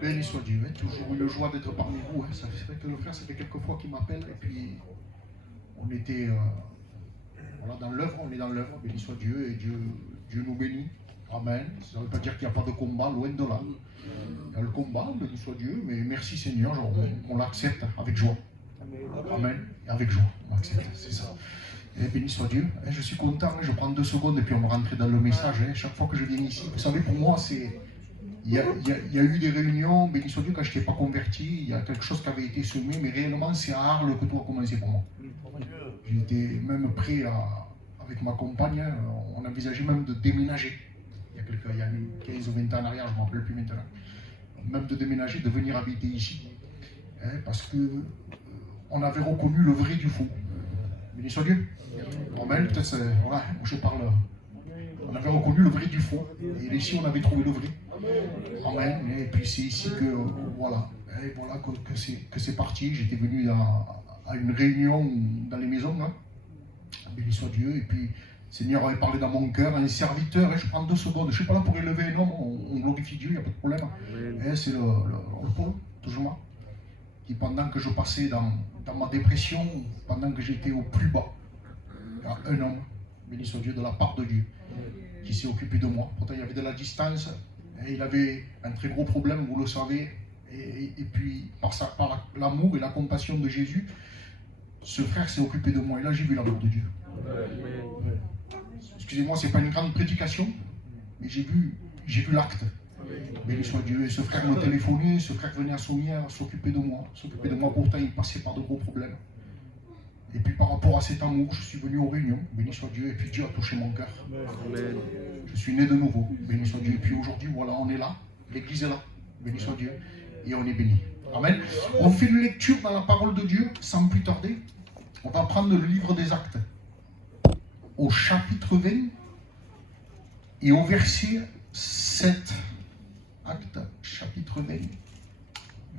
Béni soit Dieu. Toujours eu le joie d'être parmi vous. Ça fait que le frère, ça fait quelques fois qu'il m'appelle. Et puis, on était voilà, dans l'œuvre. On est dans l'œuvre. Béni soit Dieu. Et Dieu nous bénit. Amen. Ça ne veut pas dire qu'il n'y a pas de combat, loin de là. Il y a le combat, béni soit Dieu. Mais merci Seigneur, on l'accepte avec joie. Amen. Et avec joie, on l'accepte. C'est ça. Et béni soit Dieu. Je suis content. Je prends 2 secondes et puis on va rentrer dans le message. Chaque fois que je viens ici, vous savez, pour moi, c'est. Il y a eu des réunions, béni soit Dieu, quand je n'étais pas converti, il y a quelque chose qui avait été semé, mais réellement, c'est à Arles que tout a commencé pour moi. J'étais même prêt avec ma compagne, on envisageait même de déménager. Il y a 15 ou 20 ans en arrière, je ne me rappelle plus maintenant. Même de déménager, de venir habiter ici. Parce qu'on avait reconnu le vrai du faux. Béni soit Dieu. Amen, peut-être c'est. Voilà, je parle. On avait reconnu le vrai du faux. Et ici, on avait trouvé le vrai. Amen. Et puis c'est ici que, voilà, que c'est parti. J'étais venu à une réunion dans les maisons. Hein. Béni soit Dieu. Et puis, le Seigneur avait parlé dans mon cœur, un serviteur. Je prends 2 secondes. Je ne suis pas là pour élever un homme. On glorifie Dieu, il n'y a pas de problème. C'est le Paul, toujours là, qui pendant que je passais dans ma dépression, pendant que j'étais au plus bas, il y a un homme, béni soit Dieu, de la part de Dieu, qui s'est occupé de moi. Pourtant, il y avait de la distance. Et il avait un très gros problème, vous le savez, et puis par l'amour et la compassion de Jésus, ce frère s'est occupé de moi. Et là, j'ai vu l'amour de Dieu. Excusez-moi, ce n'est pas une grande prédication, mais j'ai vu l'acte. Béni soit Dieu. Et ce frère me téléphonait, ce frère venait à Sommières s'occuper de moi. Pourtant, il passait par de gros problèmes. Et puis par rapport à cet amour, je suis venu aux réunions, béni soit Dieu, et puis Dieu a touché mon cœur. Amen. Je suis né de nouveau, béni soit Dieu. Et puis aujourd'hui, voilà, on est là, l'église est là, béni soit Dieu, et on est béni. Amen. On fait une lecture dans la parole de Dieu, sans plus tarder. On va prendre le livre des Actes, au chapitre 20, et au verset 7. Actes, chapitre 20,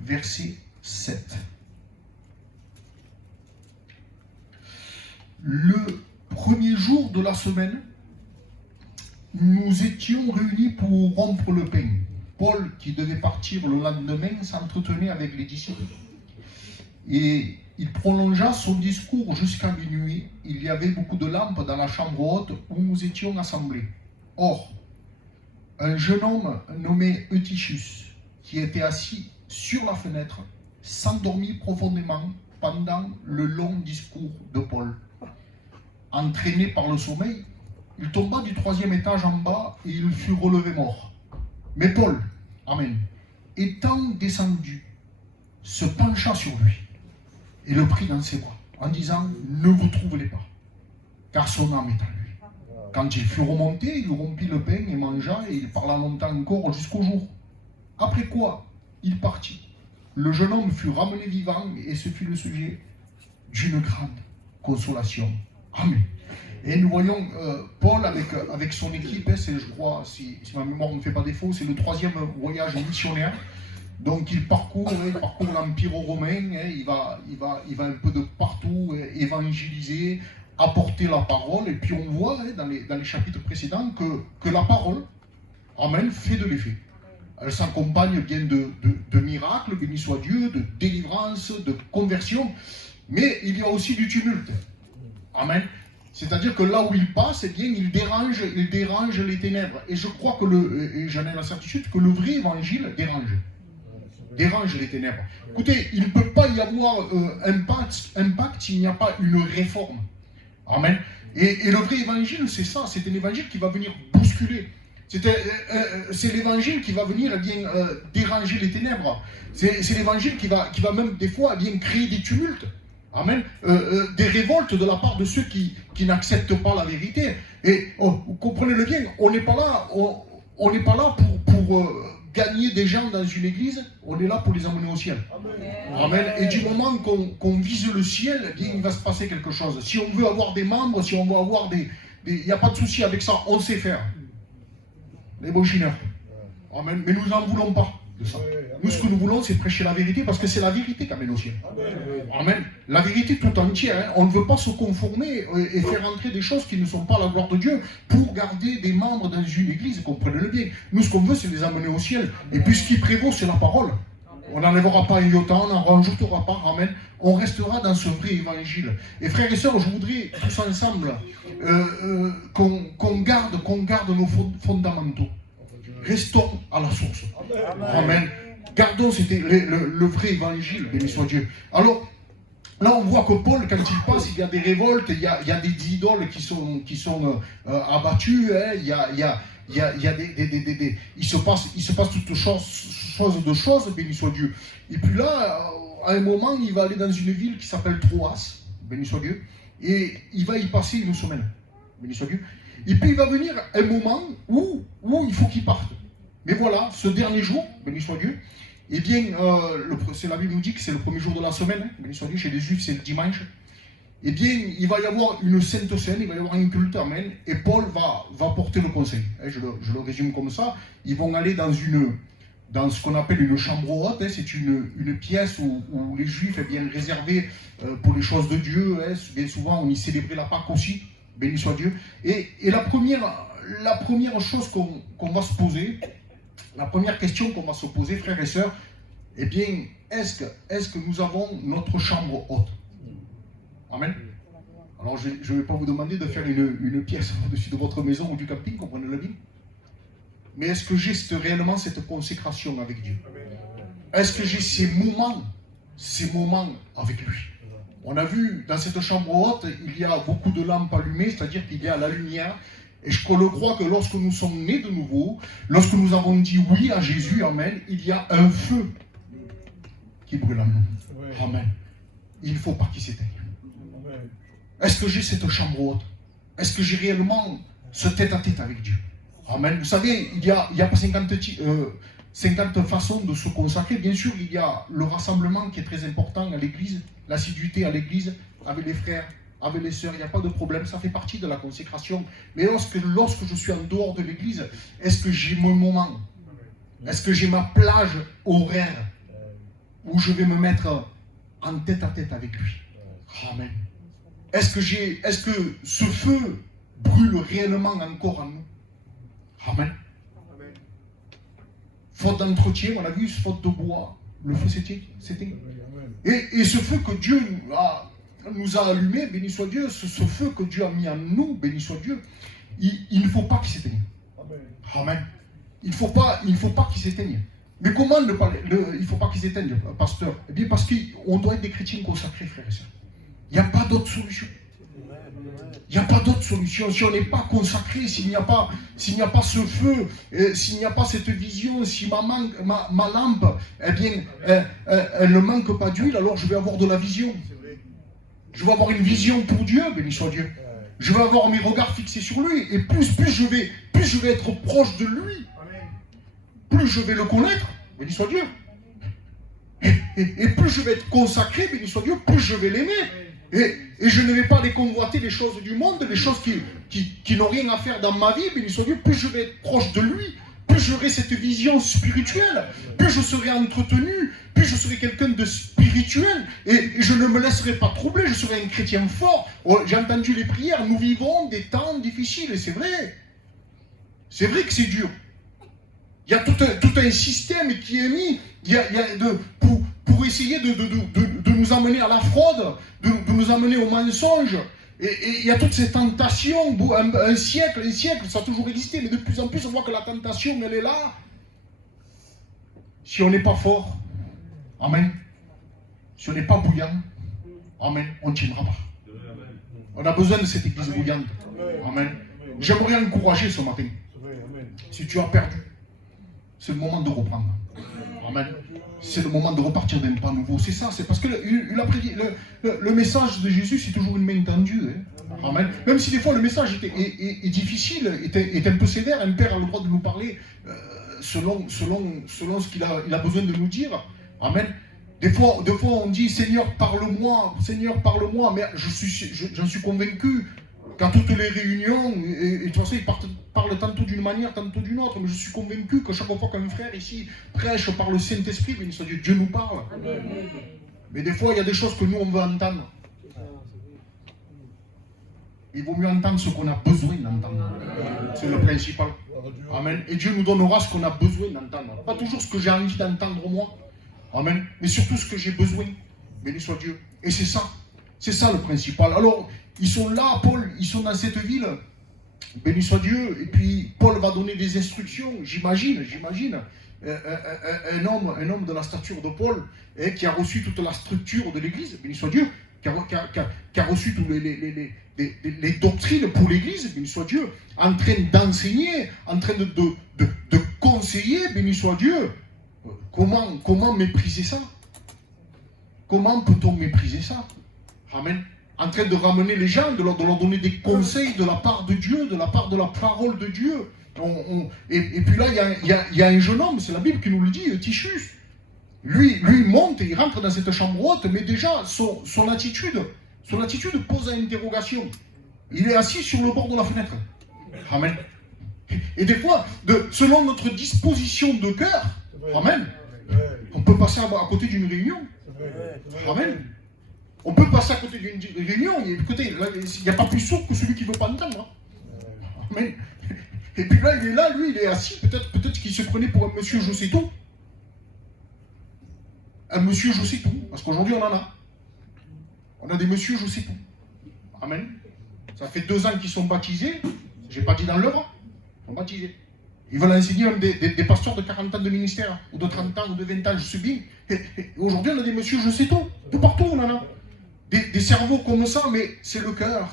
verset 7. Le premier jour de la semaine, nous étions réunis pour rompre le pain. Paul, qui devait partir le lendemain, s'entretenait avec les disciples. Et il prolongea son discours jusqu'à minuit. Il y avait beaucoup de lampes dans la chambre haute où nous étions assemblés. Or, un jeune homme nommé Eutychus, qui était assis sur la fenêtre, s'endormit profondément pendant le long discours de Paul. Entraîné par le sommeil, il tomba du 3e étage en bas et il fut relevé mort. Mais Paul, amen, étant descendu, se pencha sur lui et le prit dans ses bras en disant « Ne vous troublez pas, car son âme est en lui. » Quand il fut remonté, il rompit le pain et mangea et il parla longtemps encore jusqu'au jour. Après quoi, il partit. Le jeune homme fut ramené vivant et ce fut le sujet d'une grande consolation. Amen. Et nous voyons Paul avec son équipe, c'est, je crois, si ma mémoire ne me fait pas défaut, c'est le 3e voyage missionnaire. Donc il parcourt l'Empire romain, il va un peu de partout évangéliser, apporter la parole. Et puis on voit dans les chapitres précédents que la parole, amen, fait de l'effet. Elle s'accompagne bien de miracles, béni soit Dieu, de délivrance, de conversion, mais il y a aussi du tumulte. Amen. C'est-à-dire que là où il passe, eh bien, il dérange les ténèbres. Et je crois et j'en ai la certitude, que le vrai évangile dérange les ténèbres. Écoutez, il ne peut pas y avoir impact s'il n'y a pas une réforme. Amen. Et le vrai évangile, c'est ça, c'est un évangile qui va venir bousculer. C'est l'évangile qui va venir déranger les ténèbres. C'est l'évangile qui va même des fois créer des tumultes. Amen. Des révoltes de la part de ceux qui n'acceptent pas la vérité. Et vous comprenez-le bien, on n'est pas là pour gagner des gens dans une église, on est là pour les emmener au ciel. Amen. Et du moment qu'on vise le ciel, eh bien, il va se passer quelque chose. Si on veut avoir des membres, si on veut avoir il n'y a pas de souci avec ça, on sait faire. Les bochineurs. Amen. Mais nous n'en voulons pas. de ça. Nous, ce que nous voulons, c'est prêcher la vérité, parce que c'est la vérité qui amène au ciel. Amen. La vérité tout entière. Hein. On ne veut pas se conformer et faire entrer des choses qui ne sont pas la gloire de Dieu pour garder des membres dans une église, comprenez-le bien. Nous, ce qu'on veut, c'est les amener au ciel. Et puis, ce qui prévaut, c'est la parole. On n'enlèvera pas un iota, on n'en rajoutera pas, amen. On restera dans ce vrai évangile. Et frères et sœurs, je voudrais tous ensemble qu'on garde nos fondamentaux. Restons à la source. Amen. Gardons le vrai évangile, béni soit Dieu. Alors, là, on voit que Paul, quand il passe, il y a des révoltes, il y a des idoles qui sont abattues, hein, il se passe toutes choses, béni soit Dieu. Et puis là, à un moment, il va aller dans une ville qui s'appelle Troas, béni soit Dieu, et il va y passer une semaine, béni soit Dieu. Et puis il va venir un moment où il faut qu'il parte. Mais voilà, ce dernier jour, béni soit Dieu, eh bien, la Bible nous dit que c'est le premier jour de la semaine, hein, béni soit Dieu, chez les Juifs c'est le dimanche. Eh bien, il va y avoir une sainte scène, il va y avoir un culte, amen, et Paul va porter le conseil. Je le résume comme ça. Ils vont aller dans ce qu'on appelle une chambre haute, hein, c'est une pièce où les Juifs, eh bien, réservés pour les choses de Dieu, hein, bien souvent on y célébrait la Pâque aussi, béni soit Dieu. Et la première chose qu'on va se poser, la première question qu'on va se poser, frères et sœurs, eh bien, est-ce que nous avons notre chambre haute? Amen. Alors, je ne vais pas vous demander de faire une pièce au-dessus de votre maison ou du camping, comprenez-le bien. Mais est-ce que j'ai réellement cette consécration avec Dieu? Est-ce que j'ai ces moments avec lui? On a vu, dans cette chambre haute, il y a beaucoup de lampes allumées, c'est-à-dire qu'il y a la lumière. Et je crois que lorsque nous sommes nés de nouveau, lorsque nous avons dit oui à Jésus, amen, il y a un feu qui brûle en nous. Amen. Il ne faut pas qu'il s'éteigne. Est-ce que j'ai cette chambre haute? Est-ce que j'ai réellement ce tête-à-tête avec Dieu? Amen. Vous savez, il y a pas 50 façons de se consacrer. Bien sûr, il y a le rassemblement qui est très important à l'église, l'assiduité à l'église, avec les frères, avec les sœurs, il n'y a pas de problème, ça fait partie de la consécration. Mais lorsque je suis en dehors de l'église, est-ce que j'ai mon moment? Est-ce que j'ai ma plage horaire où je vais me mettre en tête-à-tête avec lui? Amen. Est-ce que ce feu brûle réellement encore en nous? Amen. Faute d'entretien, on a vu, faute de bois, le feu s'éteint. Et ce feu que Dieu nous a allumé, béni soit Dieu, ce feu que Dieu a mis en nous, béni soit Dieu, il ne faut pas qu'il s'éteigne. Amen. Il ne faut pas qu'il s'éteigne. Mais comment il ne faut pas qu'il s'éteigne, pasteur? Eh bien parce qu'on doit être des chrétiens consacrés, frères et sœurs. Il n'y a pas d'autre solution. Il n'y a pas d'autre solution. Si on n'est pas consacré, s'il n'y a pas ce feu, s'il n'y a pas cette vision, si ma lampe, eh bien, elle ne manque pas d'huile, alors je vais avoir de la vision. Je vais avoir une vision pour Dieu, béni soit Dieu. Je vais avoir mes regards fixés sur lui. Et plus je vais être proche de lui, plus je vais le connaître, béni soit Dieu. Et plus je vais être consacré, béni soit Dieu, plus je vais l'aimer. Et je ne vais pas les convoiter les choses du monde, les choses qui n'ont rien à faire dans ma vie, béni soit Dieu, plus je vais être proche de lui, plus j'aurai cette vision spirituelle, plus je serai entretenu, plus je serai quelqu'un de spirituel, et je ne me laisserai pas troubler, je serai un chrétien fort. Oh, j'ai entendu les prières, nous vivons des temps difficiles, et c'est vrai. C'est vrai que c'est dur. Il y a tout un système qui est mis pour essayer de nous amener à la fraude, de nous amener au mensonge. Et il y a toutes ces tentations, un siècle, des siècles, ça a toujours existé, mais de plus en plus on voit que la tentation, elle est là. Si on n'est pas fort, amen. Si on n'est pas bouillant, amen, on ne tiendra pas. On a besoin de cette église bouillante. Amen. J'aimerais encourager ce matin. Si tu as perdu, c'est le moment de reprendre. Amen. C'est le moment de repartir d'un pas nouveau. C'est ça, c'est parce que le message de Jésus, c'est toujours une main tendue. Hein. Amen. Même si des fois le message est difficile, est un peu sévère, un père a le droit de nous parler selon ce qu'il a besoin de nous dire. Amen. Des fois on dit Seigneur, parle-moi, mais j'en suis convaincu. Qu'à toutes les réunions, et de toute façon, ils parlent tantôt d'une manière, tantôt d'une autre, mais je suis convaincu que chaque fois qu'un frère ici prêche par le Saint-Esprit, béni soit Dieu, Dieu nous parle. Amen. Mais des fois, il y a des choses que nous, on veut entendre. Il vaut mieux entendre ce qu'on a besoin d'entendre. C'est le principal. Amen. Et Dieu nous donnera ce qu'on a besoin d'entendre. Pas toujours ce que j'ai envie d'entendre moi. Amen. Mais surtout ce que j'ai besoin. Béni soit Dieu. Et c'est ça. C'est ça le principal. Alors, ils sont là, Paul, ils sont dans cette ville. Béni soit Dieu. Et puis, Paul va donner des instructions, j'imagine. Un homme de la stature de Paul, qui a reçu toute la structure de l'Église, béni soit Dieu, qui a reçu toutes les doctrines pour l'Église, béni soit Dieu, en train d'enseigner, en train de conseiller, béni soit Dieu. Comment mépriser ça? Comment peut-on mépriser ça? Amen. En train de ramener les gens, de leur donner des conseils de la part de Dieu, de la part de la parole de Dieu. Et puis là, il y a un jeune homme, c'est la Bible qui nous le dit, Tichus. Lui, il monte et il rentre dans cette chambre haute, mais déjà, son attitude pose à interrogation. Il est assis sur le bord de la fenêtre. Amen. Et des fois, selon notre disposition de cœur, amen, on peut passer à côté d'une réunion. Amen. On peut passer à côté d'une réunion, et écoutez, il n'y a pas plus sourd que celui qui ne veut pas entendre. Amen. Et puis là, il est là, lui, il est assis, peut-être qu'il se prenait pour un monsieur je sais tout. Un monsieur je sais tout, parce qu'aujourd'hui on en a. On a des messieurs je sais tout. Amen. Ça fait 2 ans qu'ils sont baptisés, j'ai pas dit dans l'œuvre, ils sont baptisés. Ils veulent enseigner même des pasteurs de 40 ans de ministère, ou de 30 ans, ou de 20 ans, je sais bien. Et aujourd'hui on a des messieurs je sais tout, de partout on en a. Des cerveaux comme ça, mais c'est le cœur.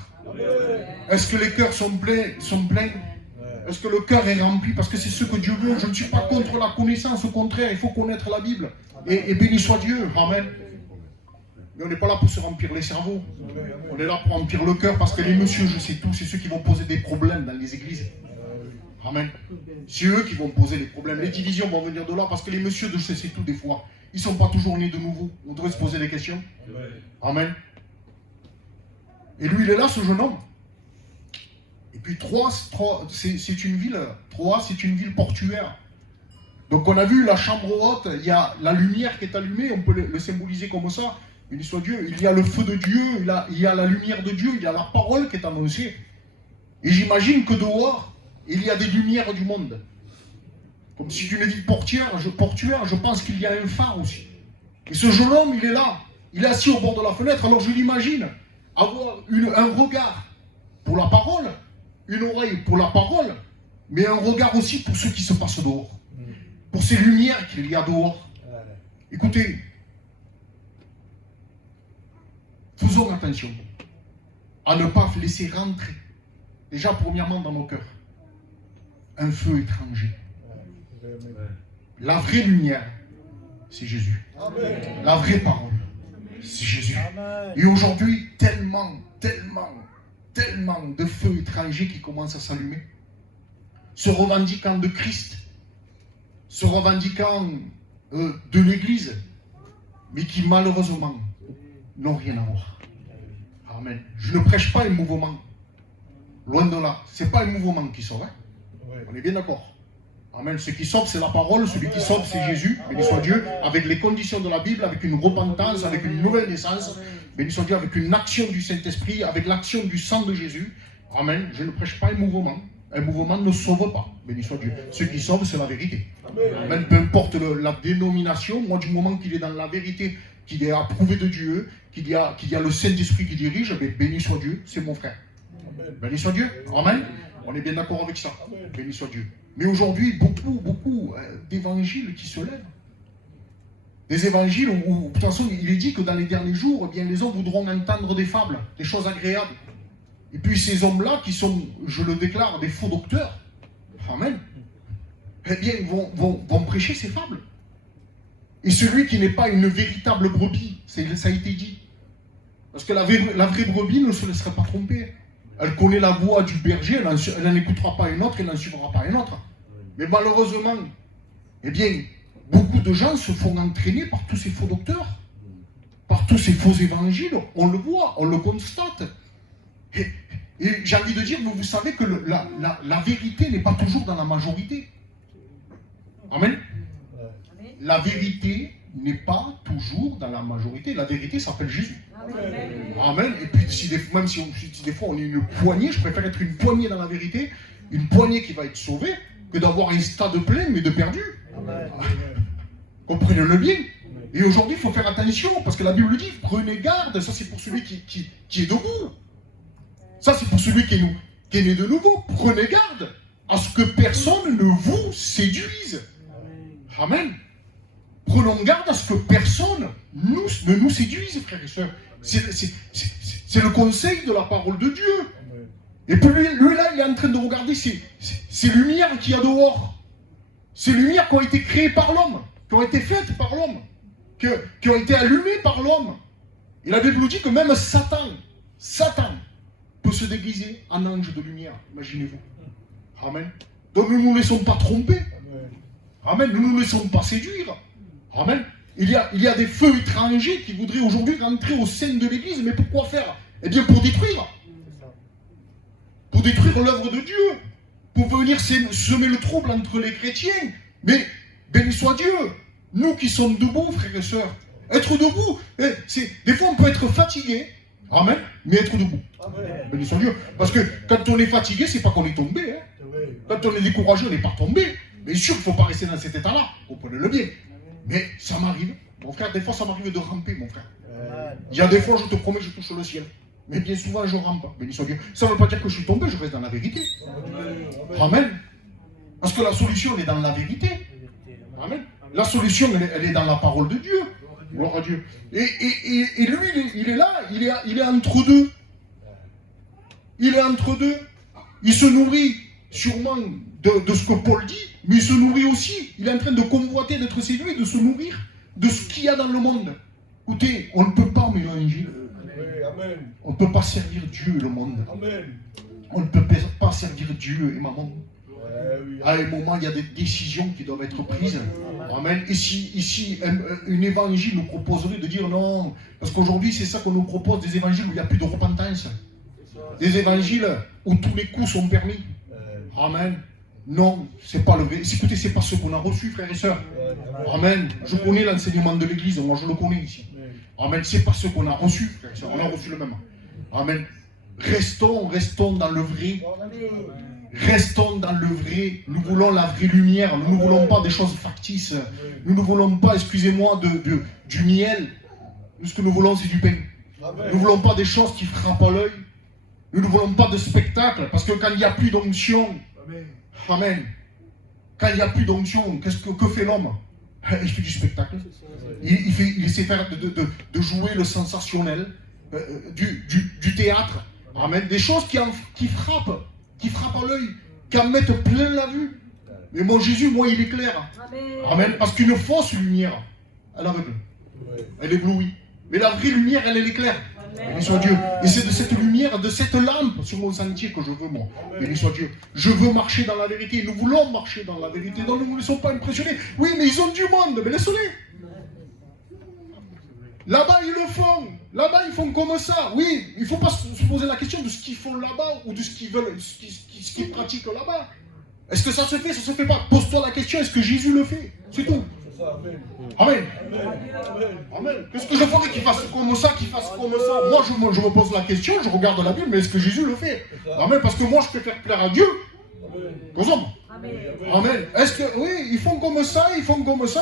Est-ce que les cœurs sont pleins? Est-ce que le cœur est rempli? Parce que c'est ce que Dieu veut. Je ne suis pas contre la connaissance, au contraire, il faut connaître la Bible. Et béni soit Dieu, amen. Mais on n'est pas là pour se remplir les cerveaux. On est là pour remplir le cœur, parce que les messieurs, je sais tout, c'est ceux qui vont poser des problèmes dans les églises. Amen. C'est eux qui vont poser les problèmes. Les divisions vont venir de là, parce que les messieurs de je sais tout, des fois, ils ne sont pas toujours nés de nouveau. On devrait se poser des questions. Amen. Et lui, il est là, ce jeune homme. Et puis Troie, c'est une ville. Troie, c'est une ville portuaire. Donc on a vu la chambre haute, il y a la lumière qui est allumée, on peut le symboliser comme ça. Béni soit Dieu, il y a le feu de Dieu, il y a la lumière de Dieu, il y a la parole qui est annoncée. Et j'imagine que dehors, il y a des lumières du monde. Comme si d'une ville portuaire, je pense qu'il y a un phare aussi. Et ce jeune homme, il est là, il est assis au bord de la fenêtre, alors je l'imagine avoir un regard pour la parole, une oreille pour la parole, mais un regard aussi pour ce qui se passe dehors, pour ces lumières qu'il y a dehors. Écoutez, faisons attention à ne pas laisser rentrer, déjà premièrement dans nos cœurs, un feu étranger. La vraie lumière, c'est Jésus. La vraie parole, c'est Jésus. Et aujourd'hui, tellement de feux étrangers qui commencent à s'allumer, se revendiquant de Christ, se revendiquant de l'Église, mais qui malheureusement n'ont rien à voir. Amen. Je ne prêche pas un mouvement. Loin de là. Ce n'est pas un mouvement qui sauve. Hein? On est bien d'accord. Amen. Ce qui sauve, c'est la parole. Celui qui sauve, c'est Jésus. Béni soit Dieu. Avec les conditions de la Bible, avec une repentance, avec une nouvelle naissance. Béni soit Dieu, avec une action du Saint-Esprit, avec l'action du sang de Jésus. Amen. Je ne prêche pas un mouvement. Un mouvement ne sauve pas. Béni soit Dieu. Ce qui sauve, c'est la vérité. Amen. Peu importe la dénomination, moi, du moment qu'il est dans la vérité, qu'il est approuvé de Dieu, qu'il y a le Saint-Esprit qui dirige, béni soit Dieu, c'est mon frère. Béni soit Dieu. Amen. On est bien d'accord avec ça. Béni soit Dieu. Mais aujourd'hui, beaucoup d'évangiles qui se lèvent. Des évangiles où, de toute façon, il est dit que dans les derniers jours, eh bien, les hommes voudront entendre des fables, des choses agréables. Et puis ces hommes-là, qui sont, je le déclare, des faux docteurs, amen, eh bien, vont prêcher ces fables. Et celui qui n'est pas une véritable brebis, ça a été dit. Parce que la vraie brebis ne se laisserait pas tromper. Elle connaît la voix du berger, elle n'en écoutera pas une autre, elle n'en suivra pas une autre. Mais malheureusement, eh bien, beaucoup de gens se font entraîner par tous ces faux docteurs, par tous ces faux évangiles. On le voit, on le constate. Et j'ai envie de dire, vous savez que la vérité n'est pas toujours dans la majorité. Amen. La vérité n'est pas toujours dans la majorité. La vérité s'appelle Jésus. Amen. Et puis même si des fois on est une poignée, je préfère être une poignée dans la vérité, une poignée qui va être sauvée, que d'avoir un stade plein mais de perdu. Comprenez-le bien. Et aujourd'hui, il faut faire attention, parce que la Bible dit, prenez garde, ça c'est pour celui qui est debout. Ça c'est pour celui qui est né de nouveau. Prenez garde à ce que personne ne vous séduise. Amen. Prenons garde à ce que personne ne nous séduise, frères et sœurs. C'est le conseil de la parole de Dieu. Et puis lui là, il est en train de regarder ces lumières qu'il y a dehors. Ces lumières qui ont été créées par l'homme, qui ont été faites par l'homme, qui ont été allumées par l'homme. Et la Bible nous dit que même Satan peut se déguiser en ange de lumière. Imaginez-vous. Amen. Donc nous ne nous laissons pas tromper. Amen. Nous ne nous laissons pas séduire. Amen. Il y a des feux étrangers qui voudraient aujourd'hui rentrer au sein de l'Église. Mais pourquoi faire? Eh bien pour détruire. Pour détruire l'œuvre de Dieu. Pour venir semer le trouble entre les chrétiens. Mais béni soit Dieu. Nous qui sommes debout, frères et sœurs. Être debout, des fois on peut être fatigué. Amen. Mais être debout. Béni soit Dieu. Parce que quand on est fatigué, c'est pas qu'on est tombé. Hein. Quand on est découragé, on n'est pas tombé. Mais sûr qu'il ne faut pas rester dans cet état-là. Comprenez-le bien. Mais ça m'arrive. Mon frère, des fois ça m'arrive de ramper, mon frère. Il y a des fois, je te promets, je touche le ciel. Mais bien souvent, je rampe. Béni soit Dieu. Ça ne veut pas dire que je suis tombé, je reste dans la vérité. Amen. Parce que la solution, elle est dans la vérité. Amen. La solution, elle est dans la parole de Dieu. Gloire à Dieu. Et lui, il est là, il est entre deux. Il est entre deux. Il se nourrit sûrement de ce que Paul dit, mais il se nourrit aussi. Il est en train de convoiter, d'être séduit, de se nourrir de ce qu'il y a dans le monde. Écoutez, on ne peut pas mélanger. On ne peut pas servir Dieu et le monde. On ne peut pas servir Dieu et maman. À un moment, il y a des décisions qui doivent être prises. Amen. Et si ici, un évangile nous proposerait de dire non, parce qu'aujourd'hui, c'est ça qu'on nous propose, des évangiles où il n'y a plus de repentance. Des évangiles où tous les coups sont permis. Amen. Non, c'est pas le vrai. Écoutez, c'est pas ce qu'on a reçu, frères et sœurs. Amen. Je connais l'enseignement de l'Église, moi je le connais ici. Amen. C'est pas ce qu'on a reçu, frères et sœurs. On a reçu le même. Amen. Restons dans le vrai. Restons dans le vrai. Nous voulons la vraie lumière. Nous ne voulons pas des choses factices. Nous ne voulons pas, excusez-moi, du miel. Ce que nous voulons, c'est du pain. Nous ne voulons pas des choses qui frappent à l'œil. Nous ne voulons pas de spectacle. Parce que quand il n'y a plus d'onction, amen. Quand il n'y a plus d'onction, que fait l'homme? Il fait du spectacle. Il essaie de jouer le sensationnel, du théâtre. Amen. Des choses qui frappent à l'œil, qui en mettent plein la vue. Mais mon Jésus, moi, il est clair. Amen. Parce qu'une fausse lumière, elle aveugle. Elle éblouit. Mais la vraie lumière, elle est claire. Béni soit Dieu. Et c'est de cette lumière, de cette lampe sur mon sentier que je veux, moi. Béni soit Dieu. Je veux marcher dans la vérité. Nous voulons marcher dans la vérité. Donc, nous ne nous laissons pas impressionner. Oui, mais ils ont du monde. Mais laissez-les. Là-bas, ils le font. Là-bas, ils font comme ça. Oui, il ne faut pas se poser la question de ce qu'ils font là-bas ou de ce qu'ils veulent, ce qu'ils pratiquent là-bas. Est-ce que ça se fait, ça se fait pas? Pose-toi la question, est-ce que Jésus le fait? C'est tout. Amen. Amen. Qu'est-ce que je ferais qu'il fasse comme ça, qu'il fasse comme ça? Moi, je me pose la question, je regarde la Bible, mais est-ce que Jésus le fait? Amen. Parce que moi, je préfère plaire à Dieu qu'aux hommes. Amen. Est-ce que, oui, ils font comme ça,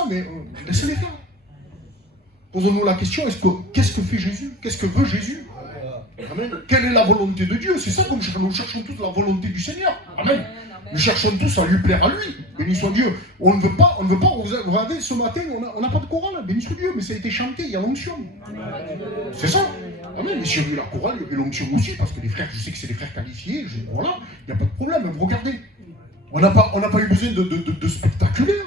mais laissez-les faire. Posons-nous la question, qu'est-ce que fait Jésus? Qu'est-ce que veut Jésus? Amen. Quelle est la volonté de Dieu? C'est ça que nous cherchons tous, la volonté du Seigneur. Amen. Nous cherchons tous à lui plaire à lui. Béni soit Dieu. On ne veut pas, vous avez ce matin, on n'a pas de chorale, béni soit Dieu, mais ça a été chanté, il y a l'onction. C'est ça. Amen. Mais s'il y a eu la chorale, il y avait l'onction aussi, parce que les frères, je sais que c'est des frères qualifiés, voilà, il n'y a pas de problème, vous regardez. On n'a pas eu besoin de spectaculaire.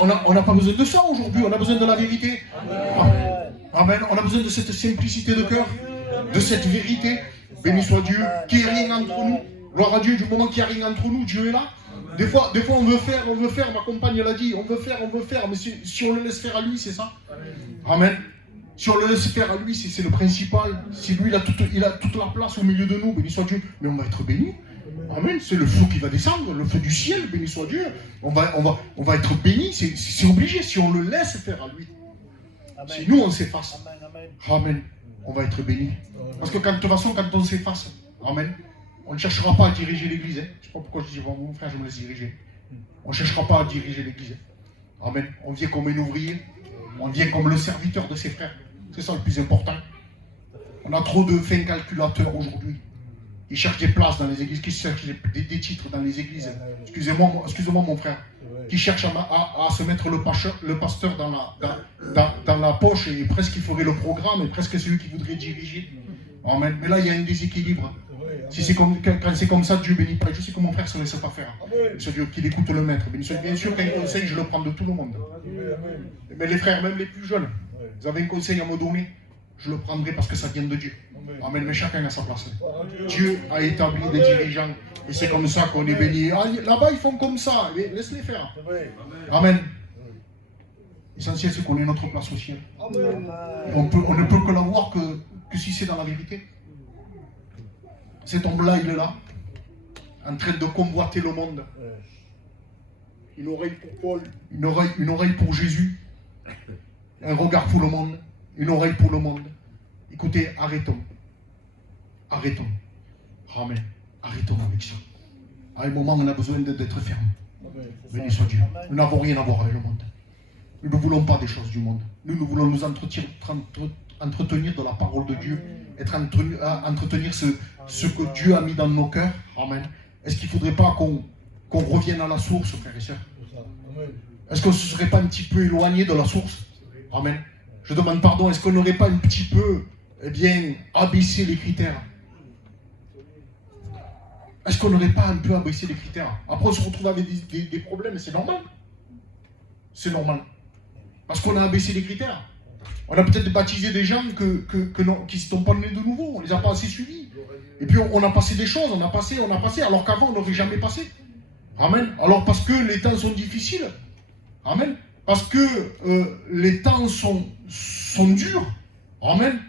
On n'a pas besoin de ça aujourd'hui, on a besoin de la vérité. Amen. On a besoin de cette simplicité de cœur, de cette vérité. Béni soit Dieu, qu'il n'y ait rien entre nous. Gloire à Dieu, du moment qu'il n'y a rien entre nous, Dieu est là. Des fois on veut faire, ma compagne l'a dit, on veut faire, mais si on le laisse faire à lui, c'est ça. Amen. Si on le laisse faire à lui, c'est le principal. Si lui, il a toute la place au milieu de nous, béni soit Dieu. Mais on va être béni. Amen. C'est le feu qui va descendre, le feu du ciel, béni soit Dieu. On va être béni, c'est obligé si on le laisse faire à lui. Amen. Si nous on s'efface, amen, on va être béni. Parce que de toute façon, quand on s'efface, amen, on ne cherchera pas à diriger l'église. Hein. Je ne sais pas pourquoi je dis, mon frère, je me laisse diriger. On ne cherchera pas à diriger l'église. Amen. On vient comme un ouvrier, on vient comme le serviteur de ses frères. C'est ça le plus important. On a trop de fins calculateurs aujourd'hui. Ils cherchent des places dans les églises, qui cherchent des titres dans les églises. Excusez-moi mon frère. Qui cherchent à se mettre le pasteur dans la poche et presque il ferait le programme et presque celui qui voudrait diriger. Amen. Mais là, il y a un déséquilibre. Si quand c'est comme ça, Dieu bénit pas. Je sais que mon frère se laisse pas faire. C'est Dieu qu'il écoute le maître. Bien sûr qu'un conseil, je le prends de tout le monde. Mais les frères, même les plus jeunes, vous avez un conseil à me donner, je le prendrai parce que ça vient de Dieu. Amen, mais chacun a sa place. Dieu a établi des dirigeants et c'est comme ça qu'on est béni. Ah, là-bas, ils font comme ça. Laisse-les faire. Amen. L'essentiel, c'est qu'on ait notre place au ciel. On ne peut que l'avoir que si c'est dans la vérité. Cet homme-là, il est là, en train de convoiter le monde. Une oreille pour Paul, une oreille pour Jésus, un regard pour le monde, une oreille pour le monde. Écoutez, arrêtons. Arrêtons. Amen. Arrêtons avec ça. À un moment, on a besoin d'être ferme. Béni soit Dieu. Nous n'avons rien à voir avec le monde. Nous ne voulons pas des choses du monde. Nous voulons nous entretenir de la parole de Dieu, entretenir ce que Dieu a mis dans nos cœurs. Amen. Est-ce qu'il ne faudrait pas qu'on revienne à la source, frères et sœurs? Est-ce qu'on ne se serait pas un petit peu éloigné de la source? Amen. Je demande pardon, est-ce qu'on n'aurait pas un petit peu, abaissé les critères? Est-ce qu'on n'aurait pas un peu abaissé les critères? Après, on se retrouve avec des problèmes, c'est normal. C'est normal. Parce qu'on a abaissé les critères. On a peut-être baptisé des gens qui ne sont pas nés de nouveau, on ne les a pas assez suivis. Et puis on a passé des choses, on a passé, alors qu'avant on n'aurait jamais passé. Amen. Alors parce que les temps sont difficiles. Amen. Parce que les temps sont durs. Amen.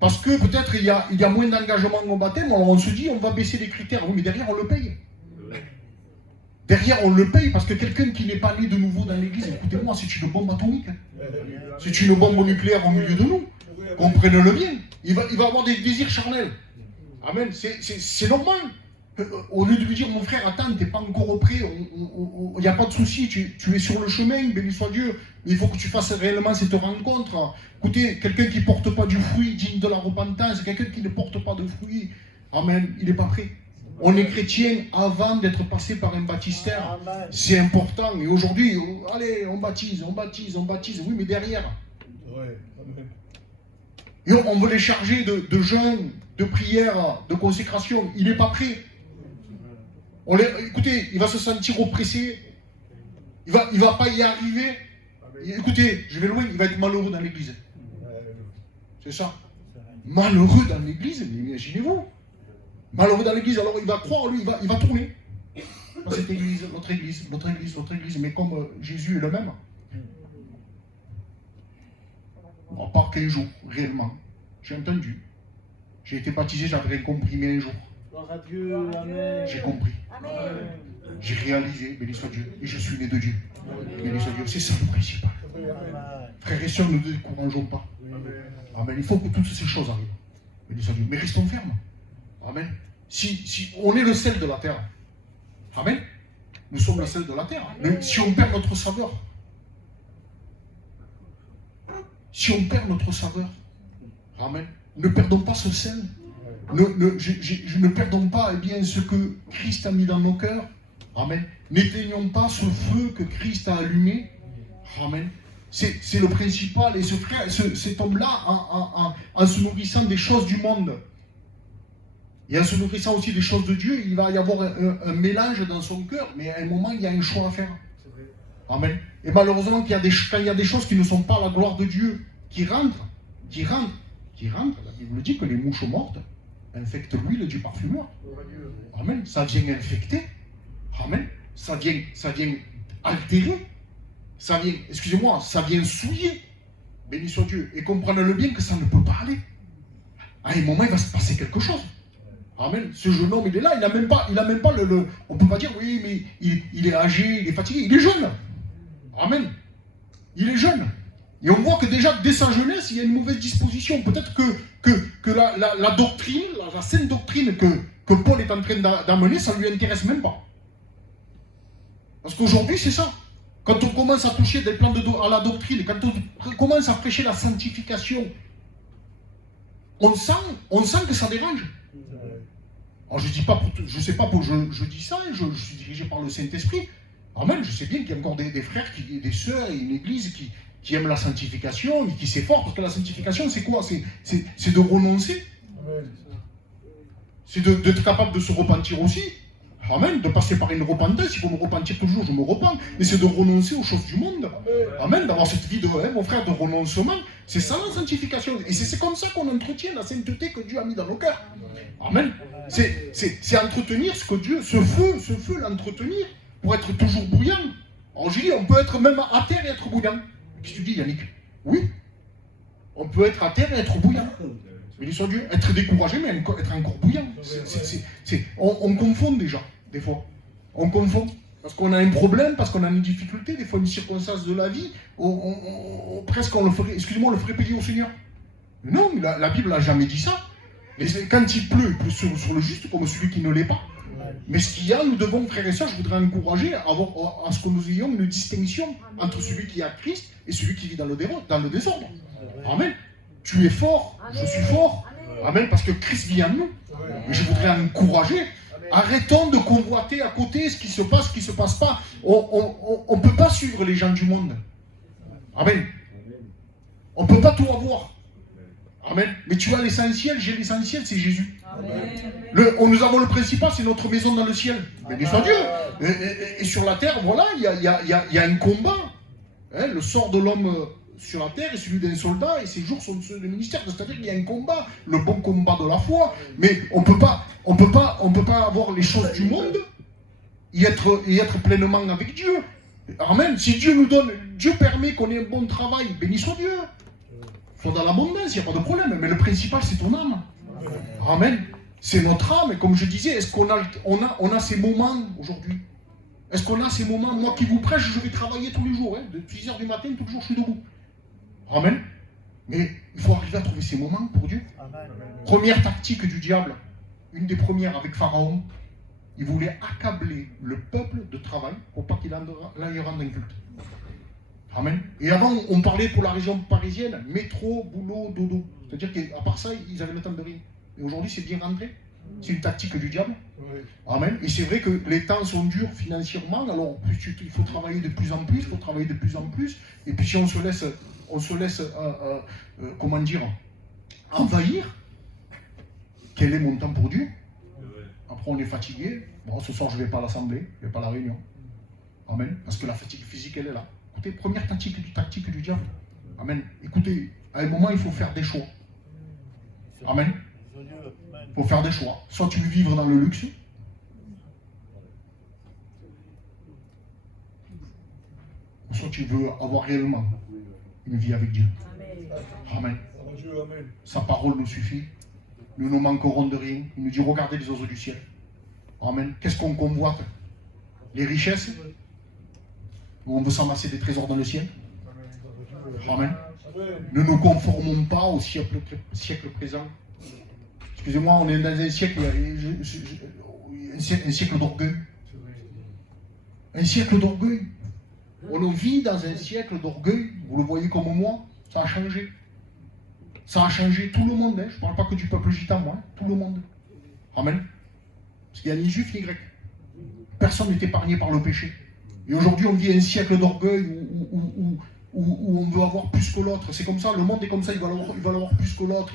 Parce que peut-être il y a moins d'engagement au baptême, alors on se dit on va baisser les critères. Oui, mais derrière on le paye. Derrière on le paye parce que quelqu'un qui n'est pas né de nouveau dans l'église, écoutez-moi, c'est une bombe atomique. C'est une bombe nucléaire au milieu de nous. Comprenez-le bien. Il va avoir des désirs charnels. Amen. C'est normal. Au lieu de lui dire, mon frère, attends, t'es pas encore prêt, il n'y a pas de souci, tu es sur le chemin, béni soit Dieu, mais il faut que tu fasses réellement cette rencontre. Écoutez, quelqu'un qui ne porte pas du fruit digne de la repentance, quelqu'un qui ne porte pas de fruit, amen, il n'est pas prêt. On est chrétien avant d'être passé par un baptistère. C'est important. Et aujourd'hui, allez, on baptise. Oui, mais derrière. Et on veut les charger de jeûne, de prière, de consécration. Il n'est pas prêt. Écoutez, il va se sentir oppressé. Il va pas y arriver. Écoutez, je vais loin, il va être malheureux dans l'église. C'est ça. Malheureux dans l'église, mais imaginez-vous. Malheureux dans l'église, alors il va croire, lui, il va tourner. Cette église, notre église, mais comme Jésus est le même. À part qu'un jour, réellement, j'ai entendu. J'ai été baptisé, j'avais rien compris, mais un jour. J'ai compris. J'ai réalisé, béni soit Dieu, et je suis né de Dieu. Béni soit Dieu, c'est ça le principal. Frères et sœurs, ne nous décourageons pas. Amen. Il faut que toutes ces choses arrivent. Béni soit Dieu. Mais restons fermes. Amen. Si on est le sel de la terre, amen. Nous sommes le sel de la terre. Mais si on perd notre saveur, amen, ne perdons pas ce sel. Ne perdons pas ce que Christ a mis dans nos cœurs. Amen. N'éteignons pas ce feu que Christ a allumé. Amen. C'est le principal. Et cet homme-là, en se nourrissant des choses du monde, et en se nourrissant aussi des choses de Dieu, il va y avoir un mélange dans son cœur, mais à un moment, il y a un choix à faire. Amen. Et malheureusement, quand il y a des choses qui ne sont pas la gloire de Dieu, qui rentrent, la Bible dit que les mouches mortes infectent l'huile du parfumeur. Amen. Ça vient infecter. Amen. Ça vient altérer. Ça vient souiller. béni soit Dieu, et comprenez-le bien que ça ne peut pas aller. À un moment, il va se passer quelque chose. Amen. Ce jeune homme, il est là, il n'a même pas le... On ne peut pas dire, oui, mais il est âgé, il est fatigué, il est jeune. Amen. Il est jeune. Et on voit que déjà, dès sa jeunesse, il y a une mauvaise disposition. Peut-être que la doctrine, la saine doctrine que Paul est en train d'amener, ça ne lui intéresse même pas. Parce qu'aujourd'hui, c'est ça. Quand on commence à toucher des plans à la doctrine, quand on commence à prêcher la sanctification, on sent que ça dérange. Alors je dis pas je sais pas pour je dis ça, je suis dirigé par le Saint-Esprit. Amen. Je sais bien qu'il y a encore des frères, des sœurs et une église qui aiment la sanctification et qui s'efforcent. Parce que la sanctification, c'est quoi? C'est de renoncer. C'est d'être capable de se repentir aussi. Amen. De passer par une repentance. Il faut me repentir toujours, je me repens. Mais c'est de renoncer aux choses du monde. Amen. D'avoir cette vie mon frère, de renoncement. C'est ça la sanctification. Et c'est comme ça qu'on entretient la sainteté que Dieu a mis dans nos cœurs. Amen. C'est entretenir ce feu, l'entretenir pour être toujours bouillant. Alors je dis, on peut être même à terre et être bouillant. Qu'est-ce que tu dis, Yannick? Oui. On peut être à terre et être bouillant. Béni soit Dieu. Être découragé, mais être encore bouillant. On confond déjà, des fois. On confond. Parce qu'on a un problème, parce qu'on a une difficulté, des fois une circonstance de la vie, presque on le ferait payer au Seigneur. Mais non, la Bible n'a jamais dit ça. Et quand il pleut sur le juste comme celui qui ne l'est pas. Mais ce qu'il y a, nous devons, frères et sœurs, je voudrais encourager à ce que nous ayons une distinction entre celui qui a Christ et celui qui vit dans le désordre. Amen. Tu es fort, je suis fort. Amen, parce que Christ vit en nous. Et je voudrais encourager. Arrêtons de convoiter à côté ce qui se passe, ce qui ne se passe pas. On ne peut pas suivre les gens du monde. Amen. On ne peut pas tout avoir. Amen. Mais tu as l'essentiel, j'ai l'essentiel, c'est Jésus. Nous avons le principal, c'est notre maison dans le ciel. Béni soit Dieu. Et sur la terre, voilà, il y a un combat. Hein, le sort de l'homme sur la terre est celui d'un soldat, et ses jours sont ceux du ministère. C'est-à-dire qu'il y a un combat, le bon combat de la foi. Mais on peut pas avoir les choses du monde et être pleinement avec Dieu. Amen. Si Dieu nous donne, Dieu permet qu'on ait un bon travail, béni soit Dieu. Soit dans l'abondance, il n'y a pas de problème. Mais le principal, c'est ton âme. Amen. C'est notre âme. Et comme je disais, est-ce qu'on a ces moments aujourd'hui? Est-ce qu'on a ces moments? Moi qui vous prêche, je vais travailler tous les jours. Hein, de 6h du matin, tous les jours, je suis debout. Amen. Mais il faut arriver à trouver ces moments pour Dieu. Amen. Première tactique du diable, une des premières avec Pharaon, il voulait accabler le peuple de travail pour pas qu'il aille rendre un culte. Amen. Et avant, on parlait pour la région parisienne, métro, boulot, dodo. C'est-à-dire qu'à part ça, ils avaient le temps de rien. Et aujourd'hui, c'est bien rentré. C'est une tactique du diable. Oui. Amen. Et c'est vrai que les temps sont durs financièrement, alors il faut travailler de plus en plus, Et puis si on se laisse comment dire, envahir, quel est mon temps pour Dieu? Après, on est fatigué. Bon, ce soir, je ne vais pas à l'assemblée, je ne vais pas à la réunion. Amen. Parce que la fatigue physique, elle est là. Écoutez, première tactique du diable. Amen. Écoutez, à un moment, il faut faire des choix. Amen. Il faut faire des choix. Soit tu veux vivre dans le luxe, soit tu veux avoir réellement une vie avec Dieu. Amen. Sa parole nous suffit. Nous ne manquerons de rien. Il nous dit, regardez les oiseaux du ciel. Amen. Qu'est-ce qu'on convoite? Les richesses? Ou on veut s'amasser des trésors dans le ciel? Amen. Ne nous conformons pas au siècle présent. Excusez-moi, on est dans un siècle d'orgueil. Un siècle d'orgueil. On vit dans un siècle d'orgueil. Vous le voyez comme moi, ça a changé. Ça a changé tout le monde. Hein. Je ne parle pas que du peuple gitan, moi. Hein. Tout le monde. Amen. Parce qu'il n'y a ni juif ni grec. Personne n'est épargné par le péché. Et aujourd'hui, on vit un siècle d'orgueil où on veut avoir plus que l'autre. C'est comme ça, le monde est comme ça, ils veulent avoir plus que l'autre,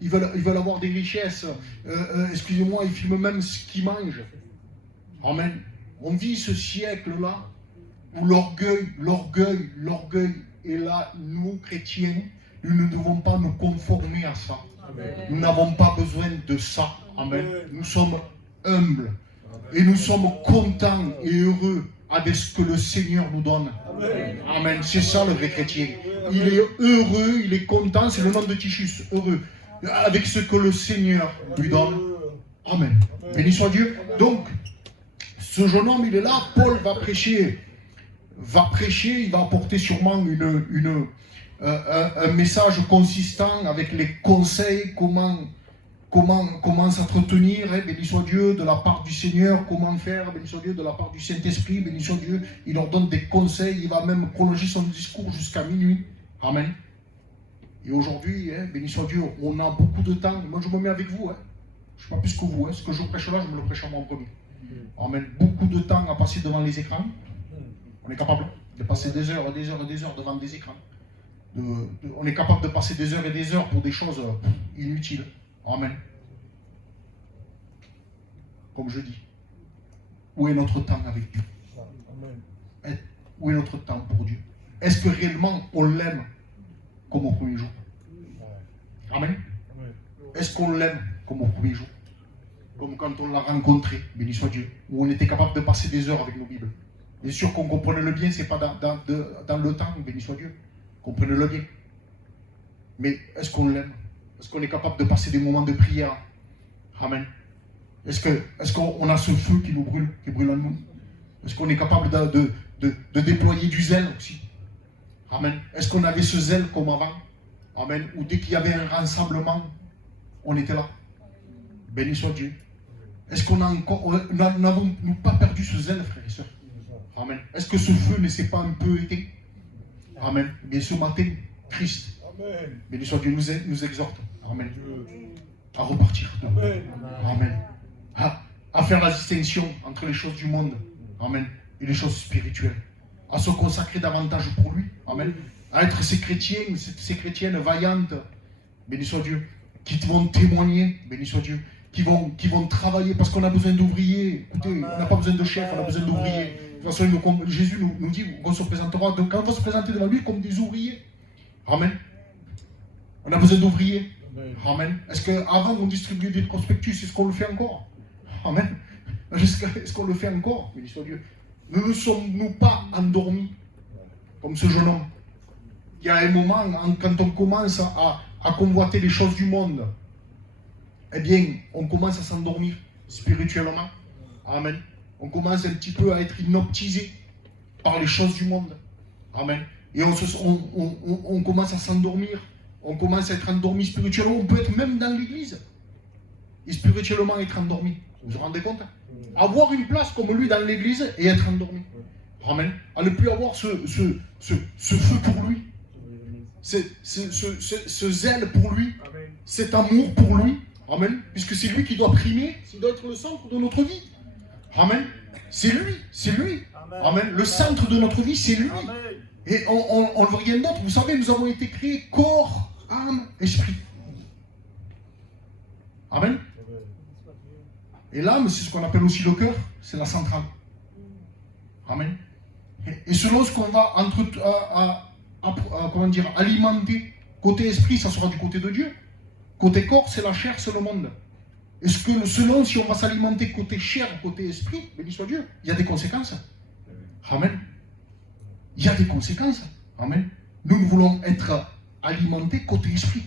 ils veulent avoir des richesses. Excusez-moi, ils filment même ce qu'ils mangent. Amen. On vit ce siècle-là où l'orgueil est là. Nous, chrétiens, nous ne devons pas nous conformer à ça. Amen. Nous n'avons pas besoin de ça. Amen. Nous sommes humbles et nous sommes contents et heureux avec ce que le Seigneur nous donne. Amen. C'est ça le vrai chrétien. Il est heureux, il est content, c'est le nom de Tichus, heureux, avec ce que le Seigneur lui donne. Amen. Béni soit Dieu. Donc, ce jeune homme, il est là, Paul va prêcher, il va apporter sûrement un message consistant avec les conseils, comment s'entretenir, hein, béni soit Dieu, de la part du Seigneur, comment faire, béni soit Dieu, de la part du Saint-Esprit, béni soit Dieu. Il leur donne des conseils, il va même prolonger son discours jusqu'à minuit. Amen. Et aujourd'hui, hein, béni soit Dieu, on a beaucoup de temps. Moi, je me mets avec vous. Hein. Je ne sais pas plus que vous. Hein. Ce que je prêche là, je me le prêche à moi en premier. Amen. Beaucoup de temps à passer devant les écrans. On est capable de passer des heures et des heures et des heures devant des écrans. On est capable de passer des heures et des heures pour des choses inutiles. Amen. Comme je dis, où est notre temps avec Dieu? Où est notre temps pour Dieu? Est-ce que réellement on l'aime comme au premier jour? Amen. Est-ce qu'on l'aime comme au premier jour? Comme quand on l'a rencontré, béni soit Dieu, où on était capable de passer des heures avec nos Bibles. Bien sûr qu'on comprenait le bien, c'est pas dans le temps, béni soit Dieu. Comprenez-le bien. Mais est-ce qu'on l'aime? Est-ce qu'on est capable de passer des moments de prière? Amen. Est-ce qu'on a ce feu qui nous brûle, qui brûle en nous? Est-ce qu'on est capable de déployer du zèle aussi? Amen. Est-ce qu'on avait ce zèle comme avant? Amen. Ou dès qu'il y avait un rassemblement, on était là. Béni soit Dieu. Est-ce qu'on a encore, n'avons-nous pas perdu ce zèle, frères et sœurs? Amen. Est-ce que ce feu ne s'est pas un peu éteint? Amen. Mais ce matin, Christ, béni soit Dieu, nous exhorte. Amen. À repartir. Amen. À faire la distinction entre les choses du monde. Amen. Et les choses spirituelles. À se consacrer davantage pour lui. Amen. À être ces chrétiens, ces chrétiennes vaillantes. Béni soit Dieu. Qui vont témoigner. Béni soit Dieu. Qui vont travailler. Parce qu'on a besoin d'ouvriers. Écoutez, on n'a pas besoin de chefs, on a besoin d'ouvriers. De toute façon, Jésus nous dit qu'on se présentera. Donc, quand on va se présenter devant lui comme des ouvriers. Amen. On a besoin d'ouvriers. Amen. Est-ce qu'avant on distribuait des prospectus, est-ce qu'on le fait encore? Amen. Est-ce qu'on le fait encore? Béni soit Dieu. Nous ne sommes-nous pas endormis comme ce jeune homme qui à un moment, quand on commence à convoiter les choses du monde, eh bien, on commence à s'endormir spirituellement. Amen. On commence un petit peu à être inoptisé par les choses du monde. Amen. Et on commence à s'endormir. On commence à être endormi spirituellement. On peut être même dans l'église et spirituellement être endormi. Vous vous rendez compte? Avoir une place comme lui dans l'église et être endormi. Amen. À ne plus avoir ce feu pour lui. Ce zèle pour lui. Cet amour pour lui. Amen. Puisque c'est lui qui doit primer. Il doit être le centre de notre vie. Amen. C'est lui. C'est lui. Amen. Le centre de notre vie, c'est lui. Et on ne veut rien d'autre. Vous savez, nous avons été créés corps, âme, esprit. Amen. Et l'âme, c'est ce qu'on appelle aussi le cœur, c'est la centrale. Amen. Et selon ce qu'on va alimenter, côté esprit, ça sera du côté de Dieu. Côté corps, c'est la chair, c'est le monde. Et selon si on va s'alimenter côté chair, côté esprit, béni soit Dieu, il y a des conséquences. Amen. Il y a des conséquences. Amen. Nous voulons être alimentés côté esprit.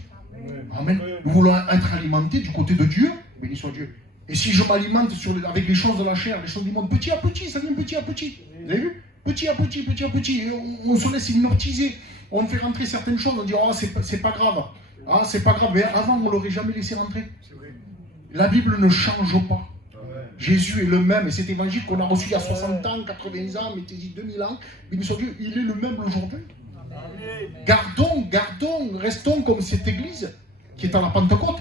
Amen. Nous voulons être alimentés du côté de Dieu. Béni soit Dieu. Et si je m'alimente avec les choses de la chair, les choses du monde, petit à petit, ça vient petit à petit. Vous avez vu? Petit à petit, petit à petit. Et on se laisse hypnotiser. On fait rentrer certaines choses. On dit, oh, c'est pas grave. Ah, c'est pas grave. Mais avant, on ne l'aurait jamais laissé rentrer. La Bible ne change pas. Jésus est le même, et cet évangile qu'on a reçu il y a 60 ans, 80 ans, mettez-y 2000 ans, béni soit Dieu, il est le même aujourd'hui. Gardons, restons comme cette église qui est à la Pentecôte,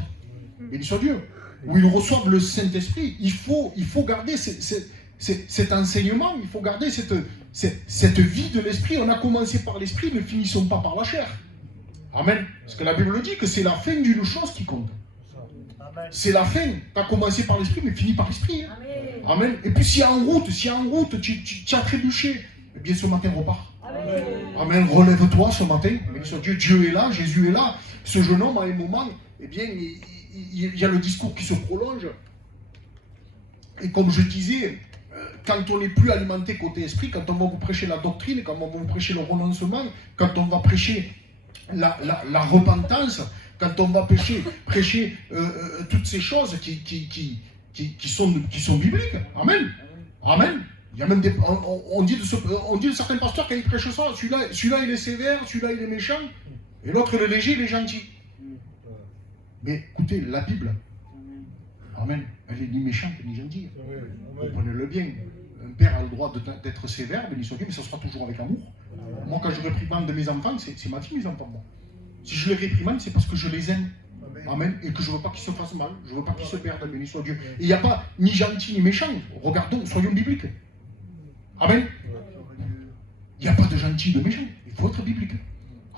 béni soit Dieu, où ils reçoivent le Saint-Esprit. Il faut garder cet enseignement, il faut garder cette vie de l'Esprit. On a commencé par l'Esprit, ne finissons pas par la chair. Amen. Parce que la Bible dit que c'est la fin d'une chose qui compte. C'est la fin. Tu as commencé par l'esprit, mais fini par l'esprit. Hein. Amen. Et puis si en route, tu as trébuché, eh bien ce matin repars. Amen. Relève-toi ce matin. Dieu est là, Jésus est là. Ce jeune homme, à un moment, eh bien, il y a le discours qui se prolonge. Et comme je disais, quand on n'est plus alimenté côté esprit, quand on va vous prêcher la doctrine, quand on va vous prêcher le renoncement, quand on va prêcher la repentance, quand on va prêcher toutes ces choses qui sont bibliques. Amen. Amen. Il y a même on dit de certains pasteurs quand ils prêchent ça, celui-là il est sévère, celui-là il est méchant, et l'autre il est léger, il est gentil. Mais écoutez, la Bible, amen, elle est ni méchante ni gentille. Comprenez-le bien. Un père a le droit d'être sévère, béni soit Dieu, mais ça sera toujours avec amour. Moi, quand je réprimande mes enfants, c'est ma vie, mes enfants. Moi. Si je les réprimande, c'est parce que je les aime. Amen. Et que je ne veux pas qu'ils se fassent mal. Je ne veux pas qu'ils se perdent, béni soit Dieu. Et il n'y a pas ni gentil ni méchant. Regardons, soyons bibliques. Amen. Il n'y a pas de gentil, de méchant. Il faut être biblique.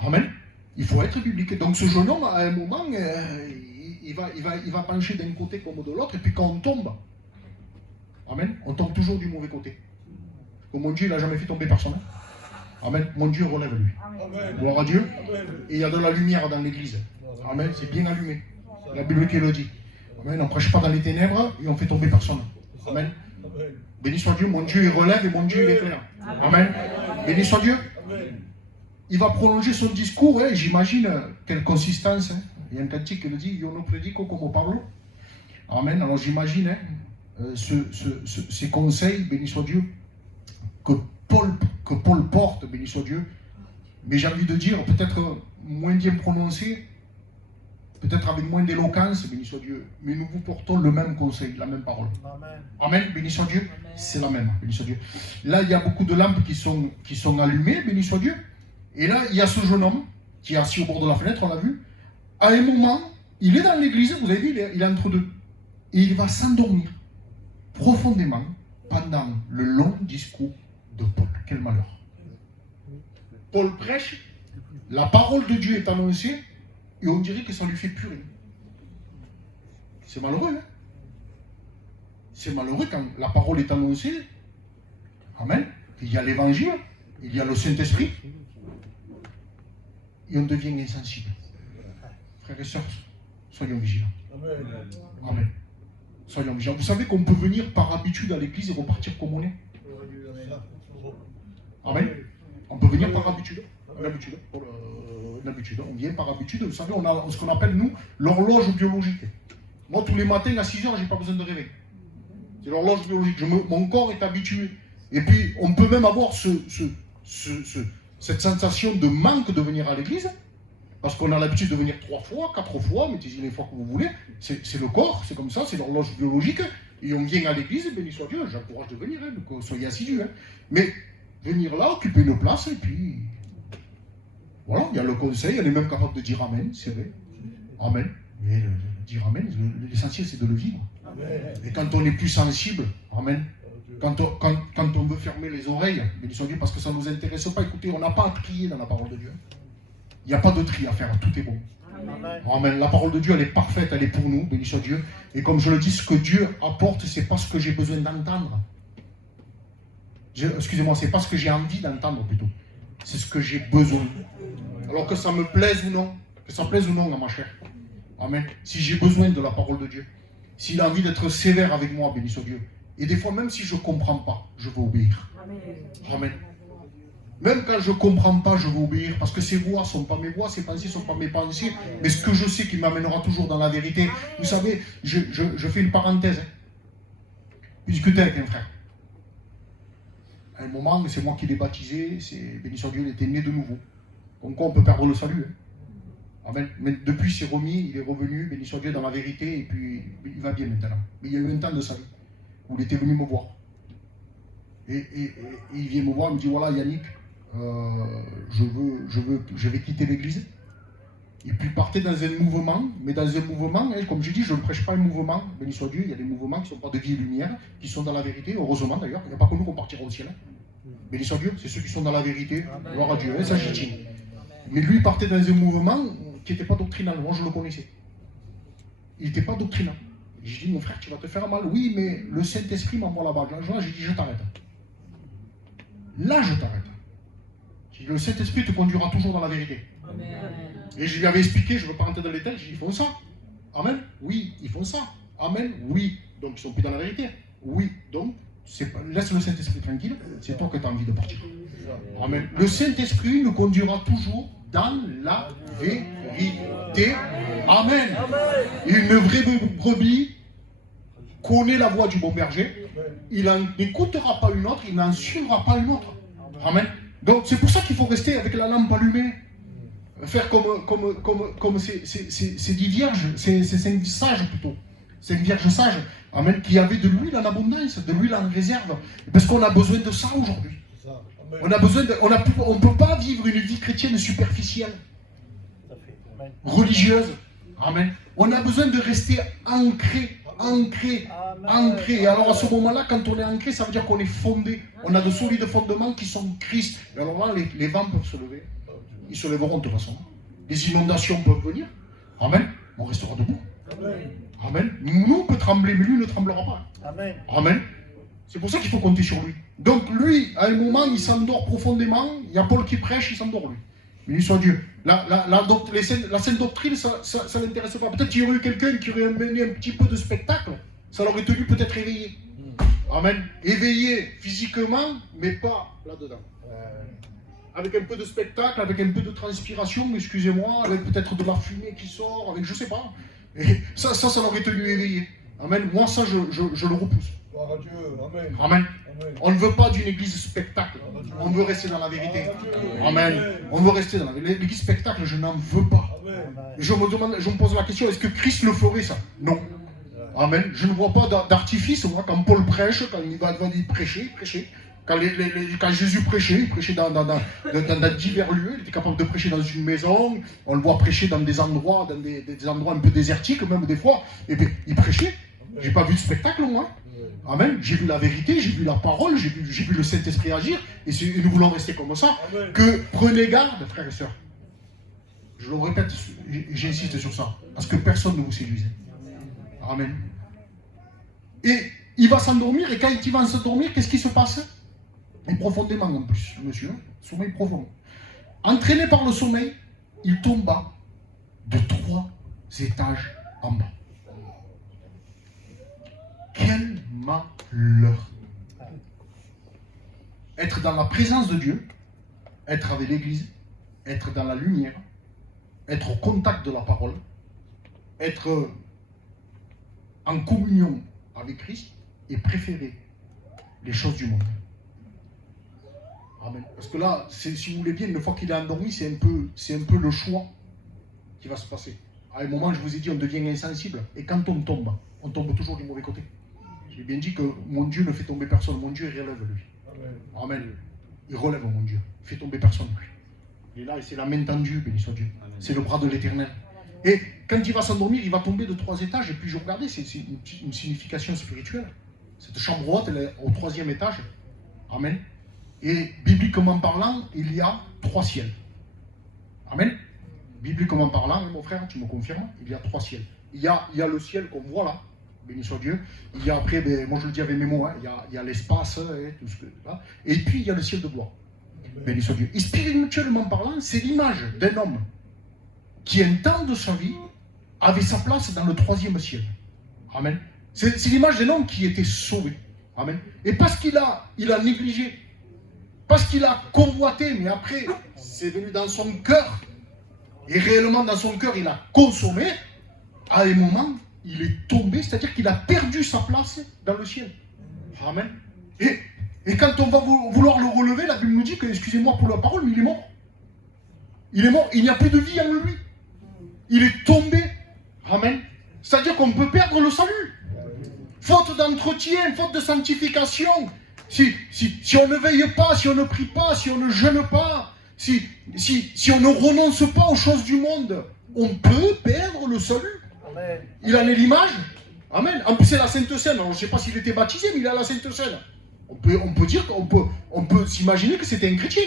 Amen. Il faut être biblique. Donc ce jeune homme, à un moment, il va pencher d'un côté comme de l'autre. Et puis quand on tombe, amen, on tombe toujours du mauvais côté. Comme mon Dieu, il n'a jamais fait tomber personne. Amen. Mon Dieu relève lui. Amen. Gloire à Dieu. Et il y a de la lumière dans l'église. Amen. C'est bien allumé. La Bible qui le dit. Amen. On ne prêche pas dans les ténèbres et on fait tomber personne. Amen. Béni soit Dieu, mon Dieu il relève et mon Dieu il éclaire. Amen. Béni soit Dieu. Il va prolonger son discours, hein, j'imagine, quelle consistance. Hein. Il y a un cantique qui le dit, Io non predico come Paolo. Amen. Alors j'imagine hein, ces conseils, béni soit Dieu, que Paul porte, béni soit Dieu. Mais j'ai envie de dire, peut-être moins bien prononcé, peut-être avec moins d'éloquence, béni soit Dieu, mais nous vous portons le même conseil, la même parole. Amen. Amen, béni soit Dieu, c'est la même, béni soit Dieu. Là, il y a beaucoup de lampes qui sont allumées, béni soit Dieu. Et là, il y a ce jeune homme qui est assis au bord de la fenêtre, on l'a vu. À un moment, il est dans l'église, vous avez vu, il est entre deux. Et il va s'endormir profondément pendant le long discours de Paul. Quel malheur. Paul prêche, la parole de Dieu est annoncée, et on dirait que ça lui fait plus rien. C'est malheureux, hein? C'est malheureux quand la parole est annoncée. Amen. Il y a l'évangile, il y a le Saint-Esprit, et on devient insensible. Frères et sœurs, soyons vigilants. Amen. Soyons vigilants. Vous savez qu'on peut venir par habitude à l'église et repartir comme on est. Amen. On peut venir par habitude. L'habitude. On vient par habitude. Vous savez, on a ce qu'on appelle, nous, l'horloge biologique. Moi, tous les matins à 6 h, je n'ai pas besoin de réveil. C'est l'horloge biologique. Mon corps est habitué. Et puis, on peut même avoir cette sensation de manque de venir à l'église. Parce qu'on a l'habitude de venir 3 fois, 4 fois, mettez-y les fois que vous voulez. C'est le corps, c'est comme ça, c'est l'horloge biologique. Et on vient à l'église, béni soit Dieu, j'encourage de venir, hein, donc soyez assidus. Hein. Mais venir là, occuper une place, et puis voilà, il y a le conseil, elle est même capable de dire Amen, c'est vrai. Amen. Mais dire Amen, l'essentiel c'est de le vivre. Amen. Et quand on est plus sensible, Amen. Quand on veut fermer les oreilles, béni soit Dieu, parce que ça ne nous intéresse pas, écoutez, on n'a pas à trier dans la parole de Dieu. Il n'y a pas de tri à faire, tout est bon. Amen. Amen. La parole de Dieu, elle est parfaite, elle est pour nous, béni soit Dieu. Et comme je le dis, ce que Dieu apporte, c'est pas ce que j'ai besoin d'entendre. Excusez-moi, c'est pas ce que j'ai envie d'entendre plutôt. C'est ce que j'ai besoin. Alors que ça me plaise ou non, que ça plaise ou non à ma chair. Amen. Si j'ai besoin de la parole de Dieu, s'il a envie d'être sévère avec moi, béni soit Dieu. Et des fois, même si je ne comprends pas, je vais obéir. Amen. Amen. Même quand je ne comprends pas, je vais obéir, parce que ces voix ne sont pas mes voix, ces pensées ne sont pas mes pensées, mais ce que je sais qui m'amènera toujours dans la vérité. Vous savez, je fais une parenthèse. J'ai discuté avec un frère. À un moment, c'est moi qui l'ai baptisé, béni soit Dieu, il était né de nouveau. Donc on peut perdre le salut. Hein. Amen. Mais depuis, c'est remis, il est revenu, béni soit Dieu, dans la vérité, et puis il va bien maintenant. Mais il y a eu un temps de sa vie où il était venu me voir. Et il vient me voir, il me dit, voilà Yannick, je vais quitter l'église. Et puis partir dans un mouvement, mais dans un mouvement, hein, comme je dis, je ne prêche pas un mouvement, béni soit Dieu, il y a des mouvements qui ne sont pas de vie et lumière, qui sont dans la vérité, heureusement d'ailleurs, il n'y a pas que nous qu'on partira au ciel. Hein. Béni soit Dieu, c'est ceux qui sont dans la vérité, gloire à Dieu, hein, ça j'y tiens. Mais lui, il partait dans un mouvement qui n'était pas doctrinal, moi je le connaissais. Il n'était pas doctrinal. J'ai dit, mon frère, tu vas te faire mal. Oui, mais le Saint-Esprit m'envoie là-bas. J'ai dit, je t'arrête. Là, je t'arrête. Le Saint-Esprit te conduira toujours dans la vérité. Amen. Et je lui avais expliqué, je ne veux pas rentrer dans les détails, j'ai dit, ils font ça. Amen. Oui, ils font ça. Amen. Oui. Donc, ils ne sont plus dans la vérité. Oui. Donc, laisse le Saint-Esprit tranquille. C'est toi que tu as envie de partir. Amen. Le Saint-Esprit nous conduira toujours dans la vérité. Amen. Une vraie brebis connaît la voix du bon berger. Il n'écoutera pas une autre, il n'en suivra pas une autre. Amen. Donc c'est pour ça qu'il faut rester avec la lampe allumée. Faire comme ces 10 vierges, ces 5 sages plutôt. 5 vierges sages, amen, qui avaient de l'huile en abondance, de l'huile en réserve. Parce qu'on a besoin de ça aujourd'hui. On a besoin on ne peut pas vivre une vie chrétienne superficielle, religieuse. Amen. On a besoin de rester ancré. Et alors à ce moment-là, quand on est ancré, ça veut dire qu'on est fondé. On a de solides fondements qui sont Christ. Et alors là, les vents peuvent se lever. Ils se lèveront de toute façon. Les inondations peuvent venir. Amen. On restera debout. Amen. Nous, on peut trembler, mais lui ne tremblera pas. Amen. Amen. C'est pour ça qu'il faut compter sur lui. Donc lui, à un moment, il s'endort profondément. Il y a Paul qui prêche, il s'endort lui. Béni soit Dieu. La sainte doctrine, ça ne l'intéresse pas. Peut-être qu'il y aurait eu quelqu'un qui aurait amené un petit peu de spectacle. Ça l'aurait tenu peut-être éveillé. Amen. Éveillé physiquement, mais pas là-dedans. Avec un peu de spectacle, avec un peu de transpiration, excusez-moi, avec peut-être de la fumée qui sort, avec je sais pas. Et ça l'aurait tenu éveillé. Amen. Moi, ça, je le repousse. Amen. Amen. On ne veut pas d'une église spectacle. On veut rester dans la vérité. Amen. On veut rester dans la vérité. L'église spectacle, je n'en veux pas. Je me pose la question, est-ce que Christ le ferait ça? Non. Amen. Je ne vois pas d'artifice, moi, quand Paul prêche, quand il va prêcher. Quand Jésus prêchait, il prêchait dans divers lieux, il était capable de prêcher dans une maison, on le voit prêcher dans des endroits, des endroits un peu désertiques, même des fois, et bien il prêchait. J'ai pas vu de spectacle, moi. Amen. J'ai vu la vérité, j'ai vu la parole, j'ai vu le Saint-Esprit agir, et nous voulons rester comme ça. Amen. Que prenez garde, frères et sœurs. Je le répète, j'insiste sur ça, parce que personne ne vous séduise. Amen. Et il va s'endormir, et quand il va s'endormir, qu'est-ce qui se passe? Et profondément en plus, monsieur, sommeil profond. Entraîné par le sommeil, il tomba de 3 étages en bas. Quel malheur! Être dans la présence de Dieu, être avec l'Église, être dans la lumière, être au contact de la parole, être en communion avec Christ et préférer les choses du monde. Amen. Parce que là, si vous voulez bien, une fois qu'il est endormi, c'est un peu le choix qui va se passer. À un moment, je vous ai dit, on devient insensible. Et quand on tombe toujours du mauvais côté. J'ai bien dit que mon Dieu ne fait tomber personne. Mon Dieu, il relève lui. Amen. Il relève mon Dieu. Il ne fait tomber personne lui. Il est là et c'est la main tendue, béni soit Dieu. C'est le bras de l'Éternel. Et quand il va s'endormir, il va tomber de 3 étages. Et puis je regardais, c'est une signification spirituelle. Cette chambre haute, elle est au 3e étage. Amen. Et bibliquement parlant, il y a 3 ciels. Amen. Bibliquement parlant, mon frère, tu me confirmes, il y a 3 ciels. Il y a le ciel qu'on voit là, béni soit Dieu. Il y a après, moi je le dis avec mes mots, hein, il y a l'espace et tout ce que là. Et puis il y a le ciel de gloire. Béni soit Dieu. Et spirituellement parlant, c'est l'image d'un homme qui, un temps de sa vie, avait sa place dans le 3e ciel. Amen. C'est l'image d'un homme qui était sauvé. Amen. Et parce qu'il a négligé, parce qu'il a convoité, mais après, c'est venu dans son cœur, et réellement dans son cœur, il a consommé, à un moment, il est tombé, c'est-à-dire qu'il a perdu sa place dans le ciel. Amen. Et quand on va vouloir le relever, la Bible nous dit que, excusez-moi pour la parole, mais il est mort. Il est mort, il n'y a plus de vie en lui. Il est tombé. Amen. C'est-à-dire qu'on peut perdre le salut. Faute d'entretien, faute de sanctification. Si on ne veille pas, si on ne prie pas, si on ne jeûne pas, si on ne renonce pas aux choses du monde, on peut perdre le salut. Amen. Il en est l'image. Amen. En plus, c'est la Sainte Seine. Alors, je ne sais pas s'il était baptisé, mais il a la Sainte Seine. On peut dire qu'on peut s'imaginer que c'était un chrétien.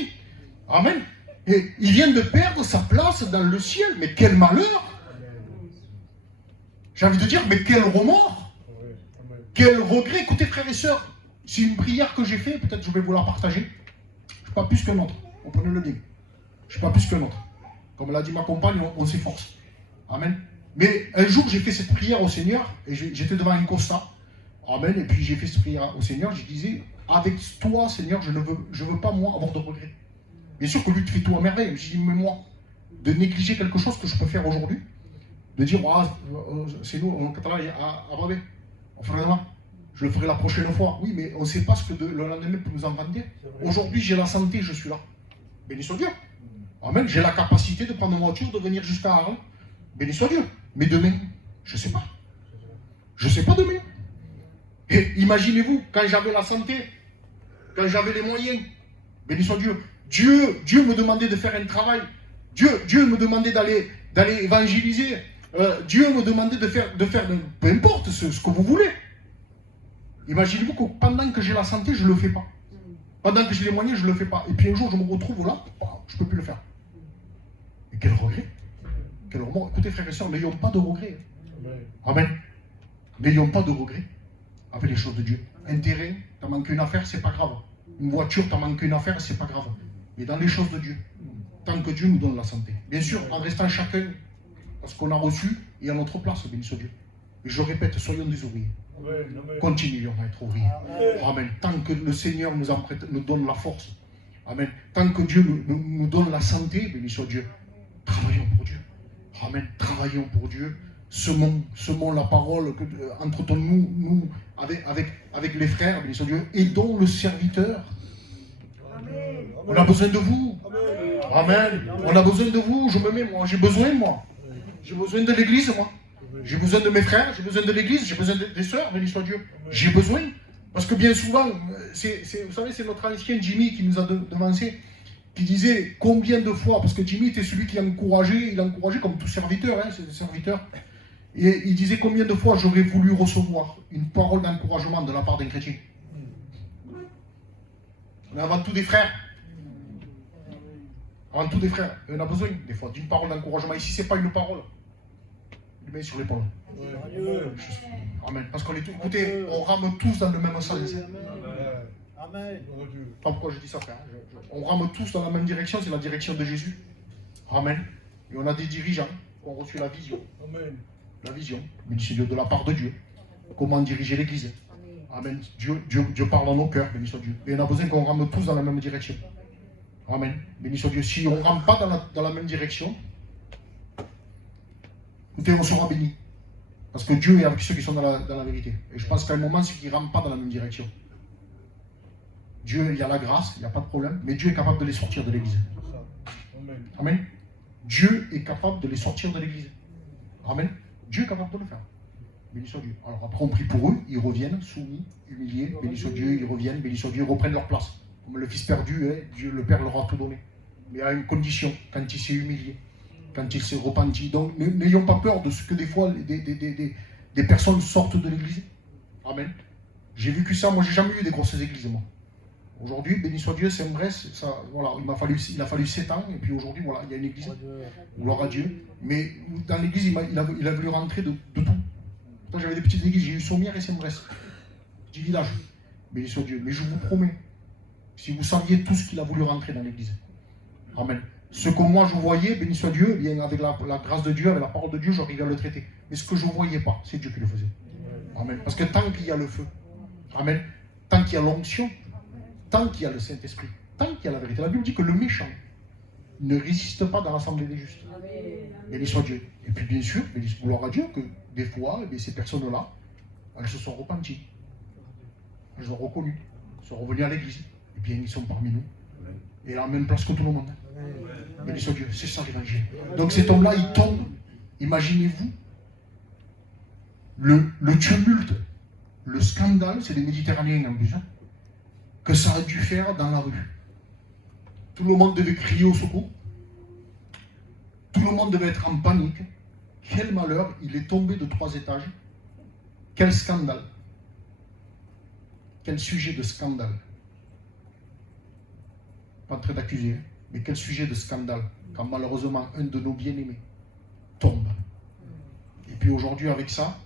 Amen. Et il vient de perdre sa place dans le ciel. Mais quel malheur! J'ai envie de dire, mais quel remords! Quel regret! Écoutez, frères et sœurs, c'est une prière que j'ai faite, peut-être je vais vous la partager. Je ne suis pas plus qu'un autre, comprenez-le bien. Je ne suis pas plus qu'un autre. Comme l'a dit ma compagne, on s'efforce. Amen. Mais un jour, j'ai fait cette prière au Seigneur, et j'étais devant un constat. Amen. Et puis j'ai fait cette prière au Seigneur, je disais, avec toi, Seigneur, je ne veux pas, moi, avoir de regrets. Bien sûr que lui, tu fais tout à merveille. Je dis, mais moi, de négliger quelque chose que je peux faire aujourd'hui, de dire, ah, c'est nous, en catalan, à Babé, on ferait demain, je le ferai la prochaine fois. Oui, mais on ne sait pas ce que le lendemain peut nous en vendre. Aujourd'hui, j'ai la santé, je suis là. Béni soit Dieu. Amen. J'ai la capacité de prendre une voiture, de venir jusqu'à Arles. Béni soit Dieu. Mais demain, je ne sais pas. Je ne sais pas demain. Et imaginez-vous, quand j'avais la santé, quand j'avais les moyens, béni soit Dieu, Dieu me demandait de faire un travail. Dieu me demandait d'aller évangéliser. Dieu me demandait de faire peu importe ce que vous voulez. Imaginez-vous que pendant que j'ai la santé, je ne le fais pas. Pendant que j'ai les moyens, je ne le fais pas. Et puis un jour, je me retrouve là, je ne peux plus le faire. Et quel regret. Quel remords. Écoutez, frères et sœurs, n'ayons pas de regrets. Amen. N'ayons pas de regrets avec les choses de Dieu. Un terrain, t'as manqué une affaire, c'est pas grave. Une voiture, t'as manqué une affaire, c'est pas grave. Mais dans les choses de Dieu, tant que Dieu nous donne la santé. Bien sûr, en restant chacun à ce qu'on a reçu et à notre place, béni soit Dieu. Et je répète, soyons des ouvriers. Continuons à être ouvriers. Amen. Tant que le Seigneur nous donne la force. Amen. Tant que Dieu nous donne la santé, béni soit Dieu. Travaillons pour Dieu. Amen. Travaillons pour Dieu. Semons la parole, entretenons-nous avec les frères, béni soit Dieu. Aidons le serviteur. Amen. On a besoin de vous. Amen. On a besoin de vous. Je me mets, moi. J'ai besoin, moi. J'ai besoin de l'église, moi. J'ai besoin de mes frères, j'ai besoin de l'église, j'ai besoin des sœurs, béni soit Dieu. J'ai besoin. Parce que bien souvent, vous savez, c'est notre ancien Jimmy qui nous a devancé, qui disait combien de fois, parce que Jimmy était celui qui encourageait, il encourageait comme tout serviteur, c'est des serviteurs. Et il disait combien de fois j'aurais voulu recevoir une parole d'encouragement de la part d'un chrétien. On a avant tout des frères. Avant tout des frères. Et on a besoin, des fois, d'une parole d'encouragement. Ici, ce n'est pas une parole. Il met sur l'épaule. Amen. Parce qu'on est tous, écoutez, on rame tous dans le même sens. Amen. Pas pourquoi je dis ça, frère. On rame tous dans la même direction, c'est la direction de Jésus. Amen. Et on a des dirigeants qui ont reçu la vision. Amen. La vision, béni soit Dieu, de la part de Dieu. Comment diriger l'église. Amen. Dieu parle dans nos cœurs, béni soit Dieu. Et on a besoin qu'on rame tous dans la même direction. Amen. Béni soit Dieu. Si on ne rame pas dans la même direction, écoutez, on sera béni. Parce que Dieu est avec ceux qui sont dans la vérité. Et je pense qu'à un moment, ceux qui ne rament pas dans la même direction. Dieu, il y a la grâce, il n'y a pas de problème, mais Dieu est capable de les sortir de l'église. Amen. Dieu est capable de les sortir de l'église. Amen. Dieu est capable de le faire. Béni soit Dieu. Alors après, on prie pour eux, ils reviennent, soumis, humiliés. Béni soit Dieu, ils reviennent, béni soit Dieu, ils reprennent leur place. Comme le fils perdu, Dieu, le Père leur a tout donné. Mais à une condition, quand il s'est humilié, quand il s'est repenti. Donc n'ayons pas peur de ce que des fois des personnes sortent de l'église. Amen. J'ai vécu ça, moi j'ai jamais eu des grosses églises, moi. Aujourd'hui, béni soit Dieu, c'est vrai, ça, voilà, il a fallu 7 ans, et puis aujourd'hui, voilà, il y a une église. Gloire à Dieu. Mais dans l'église, il a voulu rentrer de tout. J'avais des petites églises, j'ai eu Sommières et Sembrès, petit village. Béni soit Dieu. Mais je vous promets, si vous saviez tout ce qu'il a voulu rentrer dans l'église. Amen. Ce que moi je voyais, béni soit Dieu, bien avec la grâce de Dieu, avec la parole de Dieu, j'arrivais à le traiter. Mais ce que je ne voyais pas, c'est Dieu qui le faisait. Amen. Parce que tant qu'il y a le feu, amen, tant qu'il y a l'onction, tant qu'il y a le Saint-Esprit, tant qu'il y a la vérité. La Bible dit que le méchant ne résiste pas dans l'assemblée des justes. Béni soit Dieu. Et puis bien sûr, gloire à Dieu, que des fois, ces personnes-là, elles se sont repenties. Elles ont reconnu. Elles sont revenues à l'église. Et bien, ils sont parmi nous. Et à la même place que tout le monde. Béni soit Dieu, c'est ça l'évangile. Donc cet homme-là, il tombe. Imaginez-vous le tumulte, le scandale, c'est des Méditerranéens en plus, que ça a dû faire dans la rue. Tout le monde devait crier au secours. Tout le monde devait être en panique. Quel malheur, il est tombé de 3 étages. Quel scandale. Quel sujet de scandale. Pas de trait d'accuser, mais quel sujet de scandale. Quand malheureusement un de nos bien-aimés tombe. Et puis aujourd'hui avec ça,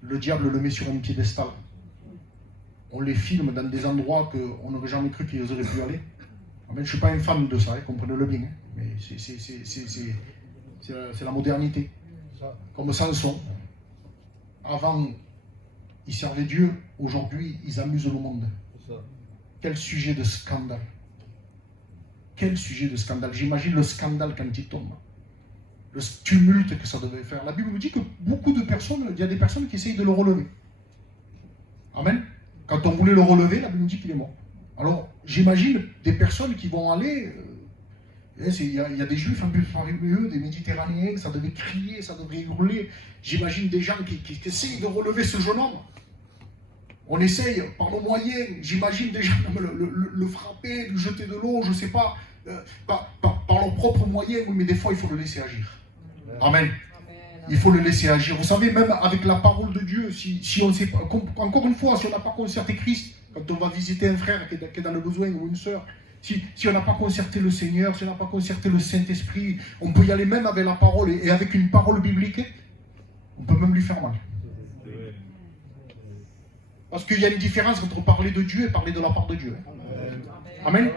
le diable le met sur un piédestal. On les filme dans des endroits qu'on n'aurait jamais cru qu'ils auraient pu aller. Je ne suis pas un fan de ça, comprenez-le bien. Mais c'est la modernité. Comme Samson. Avant, ils servaient Dieu. Aujourd'hui, ils amusent le monde. Quel sujet de scandale. quel sujet de scandale. J'imagine le scandale quand il tombe. Le tumulte que ça devait faire. La Bible nous dit que beaucoup de personnes, il y a des personnes qui essayent de le relever. Amen. Quand on voulait le relever, la Bible nous dit qu'il est mort. Alors, j'imagine des personnes qui vont aller... Il y a des juifs un peu parmi eux, des méditerranéens, ça devait crier, ça devait hurler. J'imagine des gens qui essayent de relever ce jeune homme. On essaye par nos moyens, j'imagine des gens le frapper, lui jeter de l'eau, je ne sais pas, par leurs propres moyens, oui, mais des fois il faut le laisser agir. Amen. Il faut le laisser agir. Vous savez, même avec la parole de Dieu, si on ne sait pas, encore une fois, si on n'a pas concerté Christ, quand on va visiter un frère qui est dans le besoin ou une sœur, si on n'a pas concerté le Seigneur, si on n'a pas concerté le Saint-Esprit, on peut y aller même avec la parole et avec une parole biblique, on peut même lui faire mal. Parce qu'il y a une différence entre parler de Dieu et parler de la part de Dieu. Amen.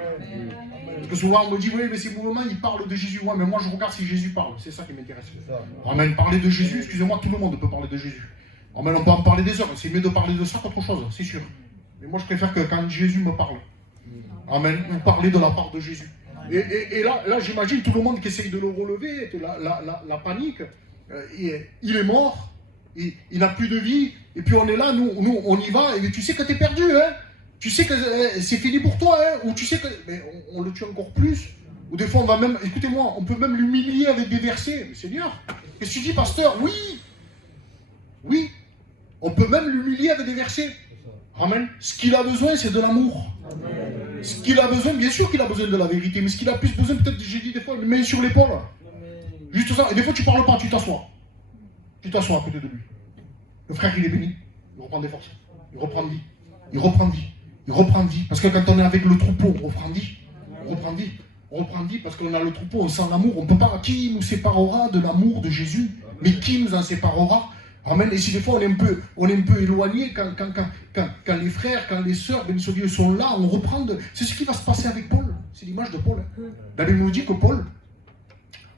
Parce que souvent on me dit, oui, mais ces mouvements, ils parlent de Jésus. Ouais, mais moi je regarde si Jésus parle. C'est ça qui m'intéresse. Amen. Parler de Jésus, excusez-moi, tout le monde peut parler de Jésus. Amen, on peut en parler des heures. C'est mieux de parler de ça qu'autre chose, c'est sûr. Mais moi je préfère que quand Jésus me parle. Amen. Vous parlez de la part de Jésus. Et là j'imagine tout le monde qui essaye de le relever, la panique. Il est mort. Il n'a plus de vie, et puis on est là, nous on y va, et tu sais que tu es perdu, hein. Tu sais que c'est fini pour toi, hein. Ou tu sais que... Mais on le tue encore plus, ou des fois on va même, écoutez-moi, on peut même l'humilier avec des versets. Mais Seigneur, qu'est-ce que tu dis, pasteur? Oui, on peut même l'humilier avec des versets. Amen. Ce qu'il a besoin, c'est de l'amour. Ce qu'il a besoin, bien sûr qu'il a besoin de la vérité, mais ce qu'il a plus besoin, peut-être, j'ai dit des fois, une main sur l'épaule. Juste ça, et des fois tu parles pas, tu t'assois. Tu t'assois à côté de lui. Le frère, il est béni. Il reprend des forces. Il reprend vie. Il reprend vie. Il reprend vie. Parce que quand on est avec le troupeau, on reprend vie. On reprend vie. On reprend vie parce qu'on a le troupeau, on sent l'amour. On ne peut pas. Qui nous séparera de l'amour de Jésus? Mais qui nous en séparera? Amen. Et si des fois on est un peu éloigné, quand les frères, quand les sœurs, béni soit Dieu, sont là, on reprend. C'est ce qui va se passer avec Paul. C'est l'image de Paul. La Bible nous dit que Paul,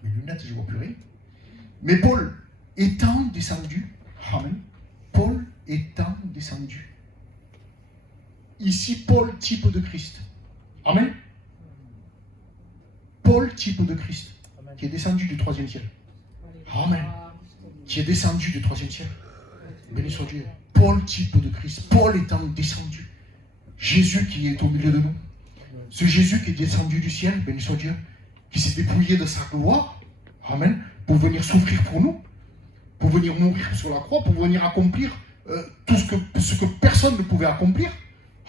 mes lunettes, je ne vois plus rien. Mais Paul, étant descendu, amen, Paul étant descendu. Ici, Paul, type de Christ. Amen. Paul, type de Christ, qui est descendu du 3e ciel. Amen. Qui est descendu du 3e ciel. Béni soit Dieu. Paul, type de Christ. Paul étant descendu. Jésus qui est au milieu de nous. Ce Jésus qui est descendu du ciel, béni soit Dieu, qui s'est dépouillé de sa gloire, amen, pour venir souffrir pour nous. Pour venir mourir sur la croix, pour venir accomplir tout ce que personne ne pouvait accomplir.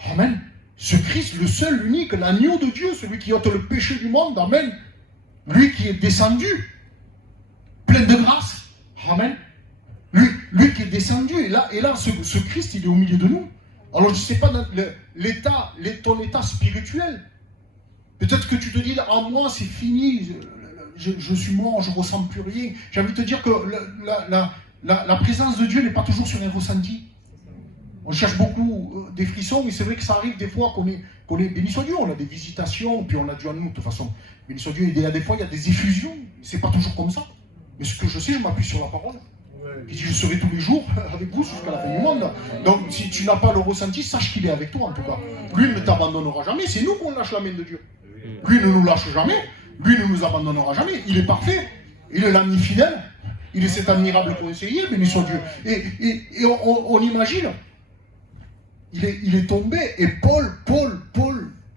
Amen. Ce Christ, le seul, l'unique, l'agneau de Dieu, celui qui ôte le péché du monde, amen. Lui qui est descendu, plein de grâce. Amen. Lui qui est descendu, et là ce Christ, il est au milieu de nous. Alors je ne sais pas ton état spirituel. Peut-être que tu te dis, en moi c'est fini. Je suis mort, je ne ressens plus rien. J'ai envie de te dire que la présence de Dieu n'est pas toujours sur un ressenti. On cherche beaucoup des frissons, mais c'est vrai que ça arrive des fois qu'on est béni soit Dieu, on a des visitations, puis on a Dieu en nous de toute façon. Béni soit Dieu, il y a des fois il y a des effusions, c'est pas toujours comme ça. Mais ce que je sais, je m'appuie sur la parole. Il dit, je serai tous les jours avec vous jusqu'à la fin du monde. Donc si tu n'as pas le ressenti, sache qu'il est avec toi en tout cas. Lui ne t'abandonnera jamais, c'est nous qu'on lâche la main de Dieu. Lui ne nous lâche jamais. Lui ne nous abandonnera jamais. Il est parfait. Il est l'ami fidèle. Il est cet admirable conseiller, béni soit Dieu. Et on imagine, il est tombé. Et Paul,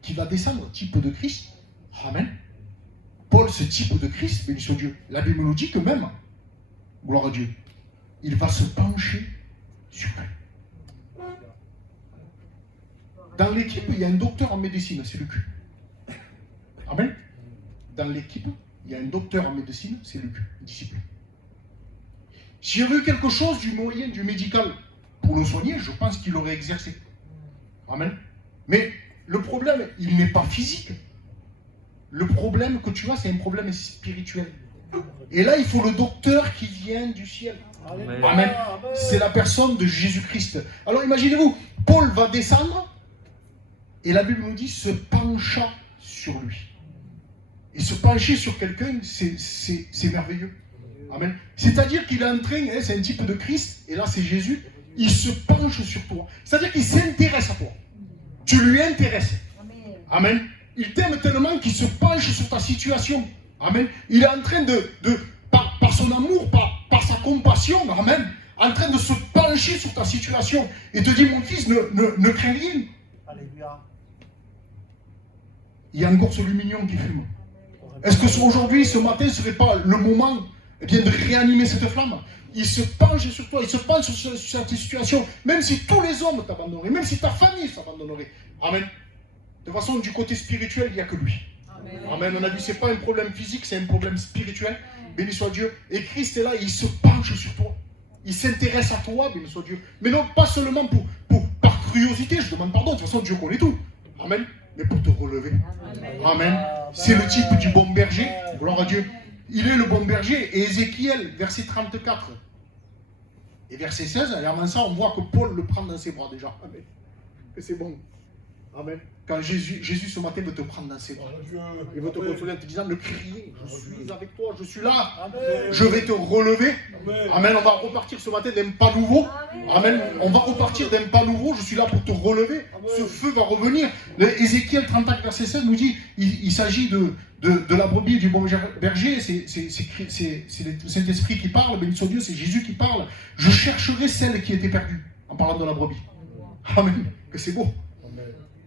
qui va descendre, type de Christ. Amen. Paul, ce type de Christ, béni soit Dieu. La Bible nous dit que même, gloire à Dieu, il va se pencher sur lui. Dans l'équipe, il y a un docteur en médecine, c'est Luc. Amen. Dans l'équipe, il y a un docteur en médecine, c'est Luc, disciple. S'il y avait eu quelque chose du moyen, du médical pour le soigner, je pense qu'il aurait exercé. Amen. Mais le problème, il n'est pas physique. Le problème que tu as, c'est un problème spirituel. Et là, il faut le docteur qui vient du ciel. Amen. C'est la personne de Jésus-Christ. Alors imaginez-vous, Paul va descendre, et la Bible nous dit se pencha sur lui. Et se pencher sur quelqu'un, c'est merveilleux. Amen. C'est-à-dire qu'il est en train, c'est un type de Christ, et là c'est Jésus, il se penche sur toi. C'est-à-dire qu'il s'intéresse à toi. Tu lui intéresses. Amen. Il t'aime tellement qu'il se penche sur ta situation. Amen. Il est en train par son amour, par sa compassion, amen, en train de se pencher sur ta situation et te dit, mon fils, ne crains rien. Alléluia. Il y a encore ce lumignon qui fume. Est-ce que aujourd'hui, ce matin, ne serait pas le moment de réanimer cette flamme? Il se penche sur toi, il se penche sur cette situation, même si tous les hommes t'abandonneraient, même si ta famille t'abandonnerait. Amen. De toute façon, du côté spirituel, il n'y a que lui. Amen. On a dit, ce n'est pas un problème physique, c'est un problème spirituel. Béni soit Dieu. Et Christ est là, il se penche sur toi. Il s'intéresse à toi, béni soit Dieu. Mais non, pas seulement par curiosité, je demande pardon, de toute façon, Dieu connaît tout. Amen. Mais pour te relever. Amen. C'est le type du bon berger. Gloire à Dieu. Il est le bon berger. Et Ézéchiel, verset 34 et verset 16, et avant ça, on voit que Paul le prend dans ses bras déjà. Amen. Et c'est bon. Amen. Quand Jésus ce matin veut te prendre dans ses bras, il veut te consoler en te disant, ne crie rien, je suis avec toi, je suis là, je vais te relever. Amen. On va repartir ce matin d'un pas nouveau. Amen. On va repartir d'un pas nouveau, je suis là pour te relever. Ce feu va revenir. Ézéchiel 34, verset 16 nous dit, il s'agit de la brebis et du bon berger, c'est le Saint-Esprit qui parle, béni soit Dieu, c'est Jésus qui parle. Je chercherai celle qui était perdue, en parlant de la brebis. Amen. Que c'est beau.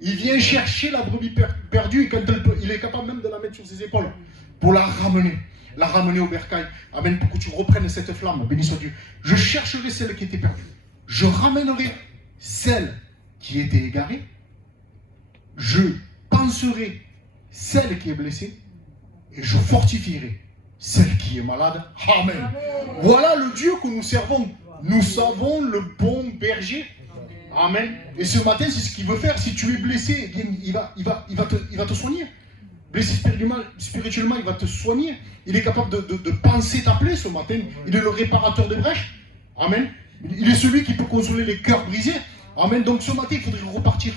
Il vient chercher la brebis perdue et quand il est capable même de la mettre sur ses épaules pour la ramener au bercail. Amen, pour que tu reprennes cette flamme, béni soit Dieu. Je chercherai celle qui était perdue. Je ramènerai celle qui était égarée. Je panserai celle qui est blessée. Et je fortifierai celle qui est malade. Amen. Voilà le Dieu que nous servons. Nous savons le bon berger. Amen. Et ce matin, c'est ce qu'il veut faire. Si tu es blessé, eh bien, il va te soigner. Blessé spirituellement, il va te soigner. Il est capable de penser ta plaie ce matin. Il est le réparateur des brèches. Amen. Il est celui qui peut consoler les cœurs brisés. Amen. Donc ce matin, il faudrait repartir.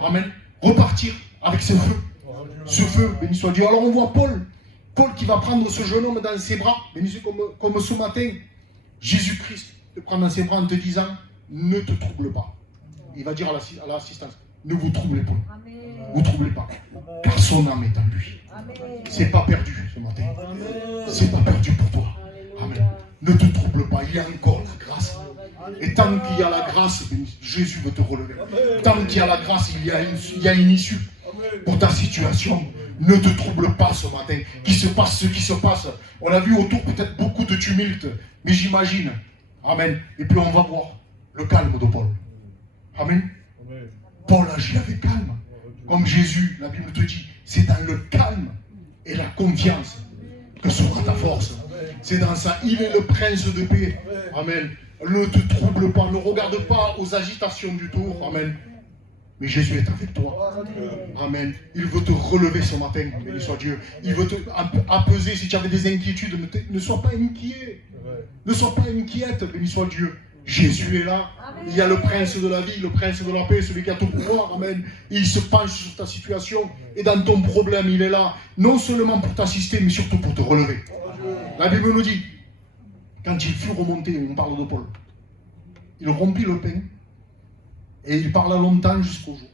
Amen. Repartir avec ce feu. Ce feu, béni soit Dieu. Alors on voit Paul qui va prendre ce jeune homme dans ses bras. Béni soit comme ce matin, Jésus-Christ te prend dans ses bras en te disant, ne te trouble pas. Il va dire à l'assistance, ne vous troublez pas. Vous troublez pas. Car son âme est en lui. C'est pas perdu ce matin. C'est pas perdu pour toi. Amen. Ne te trouble pas. Il y a encore la grâce. Et tant qu'il y a la grâce, Jésus veut te relever. Tant qu'il y a la grâce, il y a une issue pour ta situation. Ne te trouble pas ce matin. Qu'il se passe ce qui se passe. On a vu autour peut-être beaucoup de tumulte. Mais j'imagine. Amen. Et puis on va voir le calme de Paul. Amen. Paul agit avec calme. Comme Jésus, la Bible te dit, c'est dans le calme et la confiance que sera ta force. C'est dans ça. Il est le prince de paix. Amen. Ne te trouble pas. Ne regarde pas aux agitations du tour. Amen. Mais Jésus est avec toi. Amen. Il veut te relever ce matin. Béni soit Dieu. Il veut te apaiser si tu avais des inquiétudes. Ne sois pas inquiet. Ne sois pas inquiète. Béni soit Dieu. Jésus est là. Il y a le prince de la vie, le prince de la paix, celui qui a tout pouvoir. Amen. Et il se penche sur ta situation. Et dans ton problème, il est là. Non seulement pour t'assister, mais surtout pour te relever. La Bible nous dit, quand il fut remonté, on parle de Paul, il rompit le pain. Et il parla longtemps jusqu'au jour.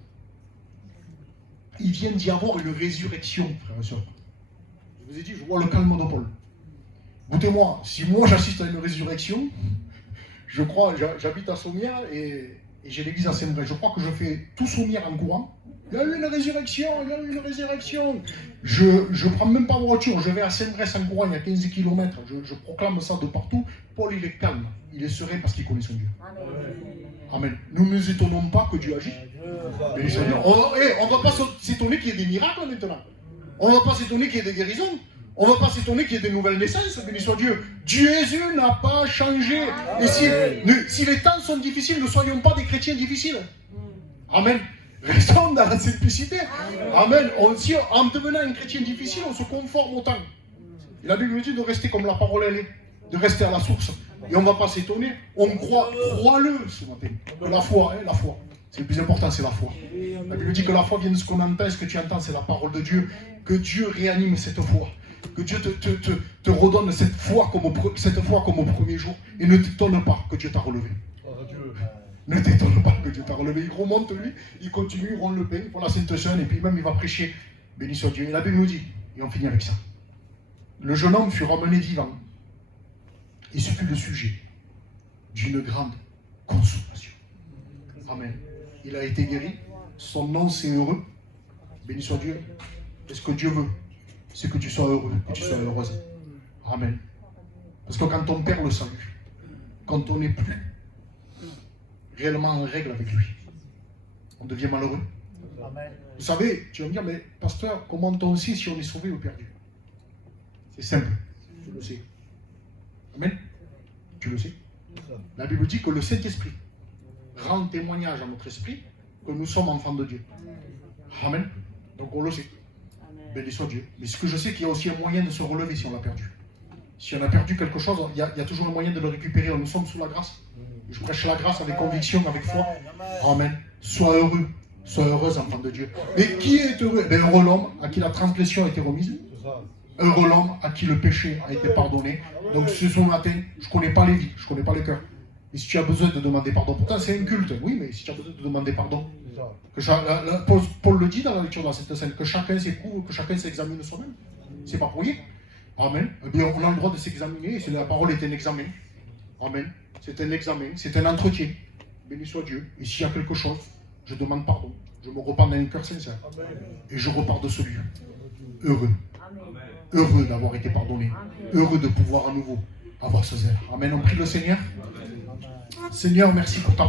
Il vient d'y avoir une résurrection, frères et sœurs. Je vous ai dit, je vois le calme de Paul. Écoutez-moi, si moi j'assiste à une résurrection, je crois, j'habite à Sommières et j'ai l'église à Saint-Bray. Je crois que je fais tout Sommières en courant. Il y a eu une résurrection, il y a eu une résurrection. Je ne prends même pas voiture, je vais à Saint-Brest en courant, il y a 15 km. Je proclame ça de partout. Paul, il est calme, il est serein parce qu'il connaît son Dieu. Amen. Nous ne nous étonnons pas que Dieu agit. Mais on ne va pas s'étonner qu'il y ait des miracles maintenant. On ne va pas s'étonner qu'il y ait des guérisons. On ne va pas s'étonner qu'il y ait des nouvelles naissances, béni soit Dieu. Jésus n'a pas changé. Et si les temps sont difficiles, ne soyons pas des chrétiens difficiles. Amen. Restons dans la simplicité. Amen. En devenant un chrétien difficile, on se conforme au temps. Et la Bible nous dit de rester comme la parole elle est, de rester à la source. Et on ne va pas s'étonner. On croit-le ce matin. La foi, la foi. C'est le plus important, c'est la foi. La Bible dit que la foi vient de ce qu'on entend, ce que tu entends, c'est la parole de Dieu. Que Dieu réanime cette foi. Que Dieu te redonne cette foi comme au premier jour. Et ne t'étonne pas que Dieu t'a relevé. Ne t'étonne pas que Dieu t'a relevé. Il remonte, lui, il continue, il ronde le pain pour la Sainte Seine, et puis même il va prêcher. Béni soit Dieu. Et la Bible nous dit, et on finit avec ça. Le jeune homme fut ramené vivant. Et ce fut le sujet d'une grande consolation. Amen. Il a été guéri. Son nom, c'est heureux. Béni soit Dieu. Et ce que Dieu veut, c'est que tu sois heureux, que tu sois heureuse. Amen. Parce que quand on perd le salut, quand on n'est plus réellement en règle avec lui, on devient malheureux. Amen. Vous savez, tu vas me dire, mais pasteur, comment on sait si on est sauvé ou perdu? C'est simple, tu le sais. Amen. Tu le sais. La Bible dit que le Saint-Esprit rend témoignage à notre esprit que nous sommes enfants de Dieu. Amen. Donc on le sait. Béni soit Dieu. Mais ce que je sais qu'il y a aussi un moyen de se relever si on l'a perdu. Si on a perdu quelque chose, il y a toujours un moyen de le récupérer. Nous sommes sous la grâce. Et je prêche la grâce avec conviction, avec foi. Amen. Sois heureux. Sois heureuse, enfant de Dieu. Mais qui est heureux? Heureux l'homme à qui la transgression a été remise. Heureux l'homme à qui le péché a été pardonné. Donc ce matin, je ne connais pas les vies, je ne connais pas les cœurs. Et si tu as besoin de demander pardon, pourtant c'est un culte, oui, mais si tu as besoin de demander pardon, Paul le dit dans la lecture de cette scène, que chacun s'éprouve, que chacun s'examine soi-même. C'est pas pour rien. Amen. Eh bien, on a le droit de s'examiner, et la parole est un examen. Amen. C'est un examen, c'est un entretien. Béni soit Dieu. Et s'il y a quelque chose, je demande pardon. Je me repens d'un cœur sincère. Et je repars de ce lieu. Heureux. Heureux d'avoir été pardonné. Heureux de pouvoir à nouveau avoir ce zèle. Amen. On prie le Seigneur. Seigneur, merci pour ta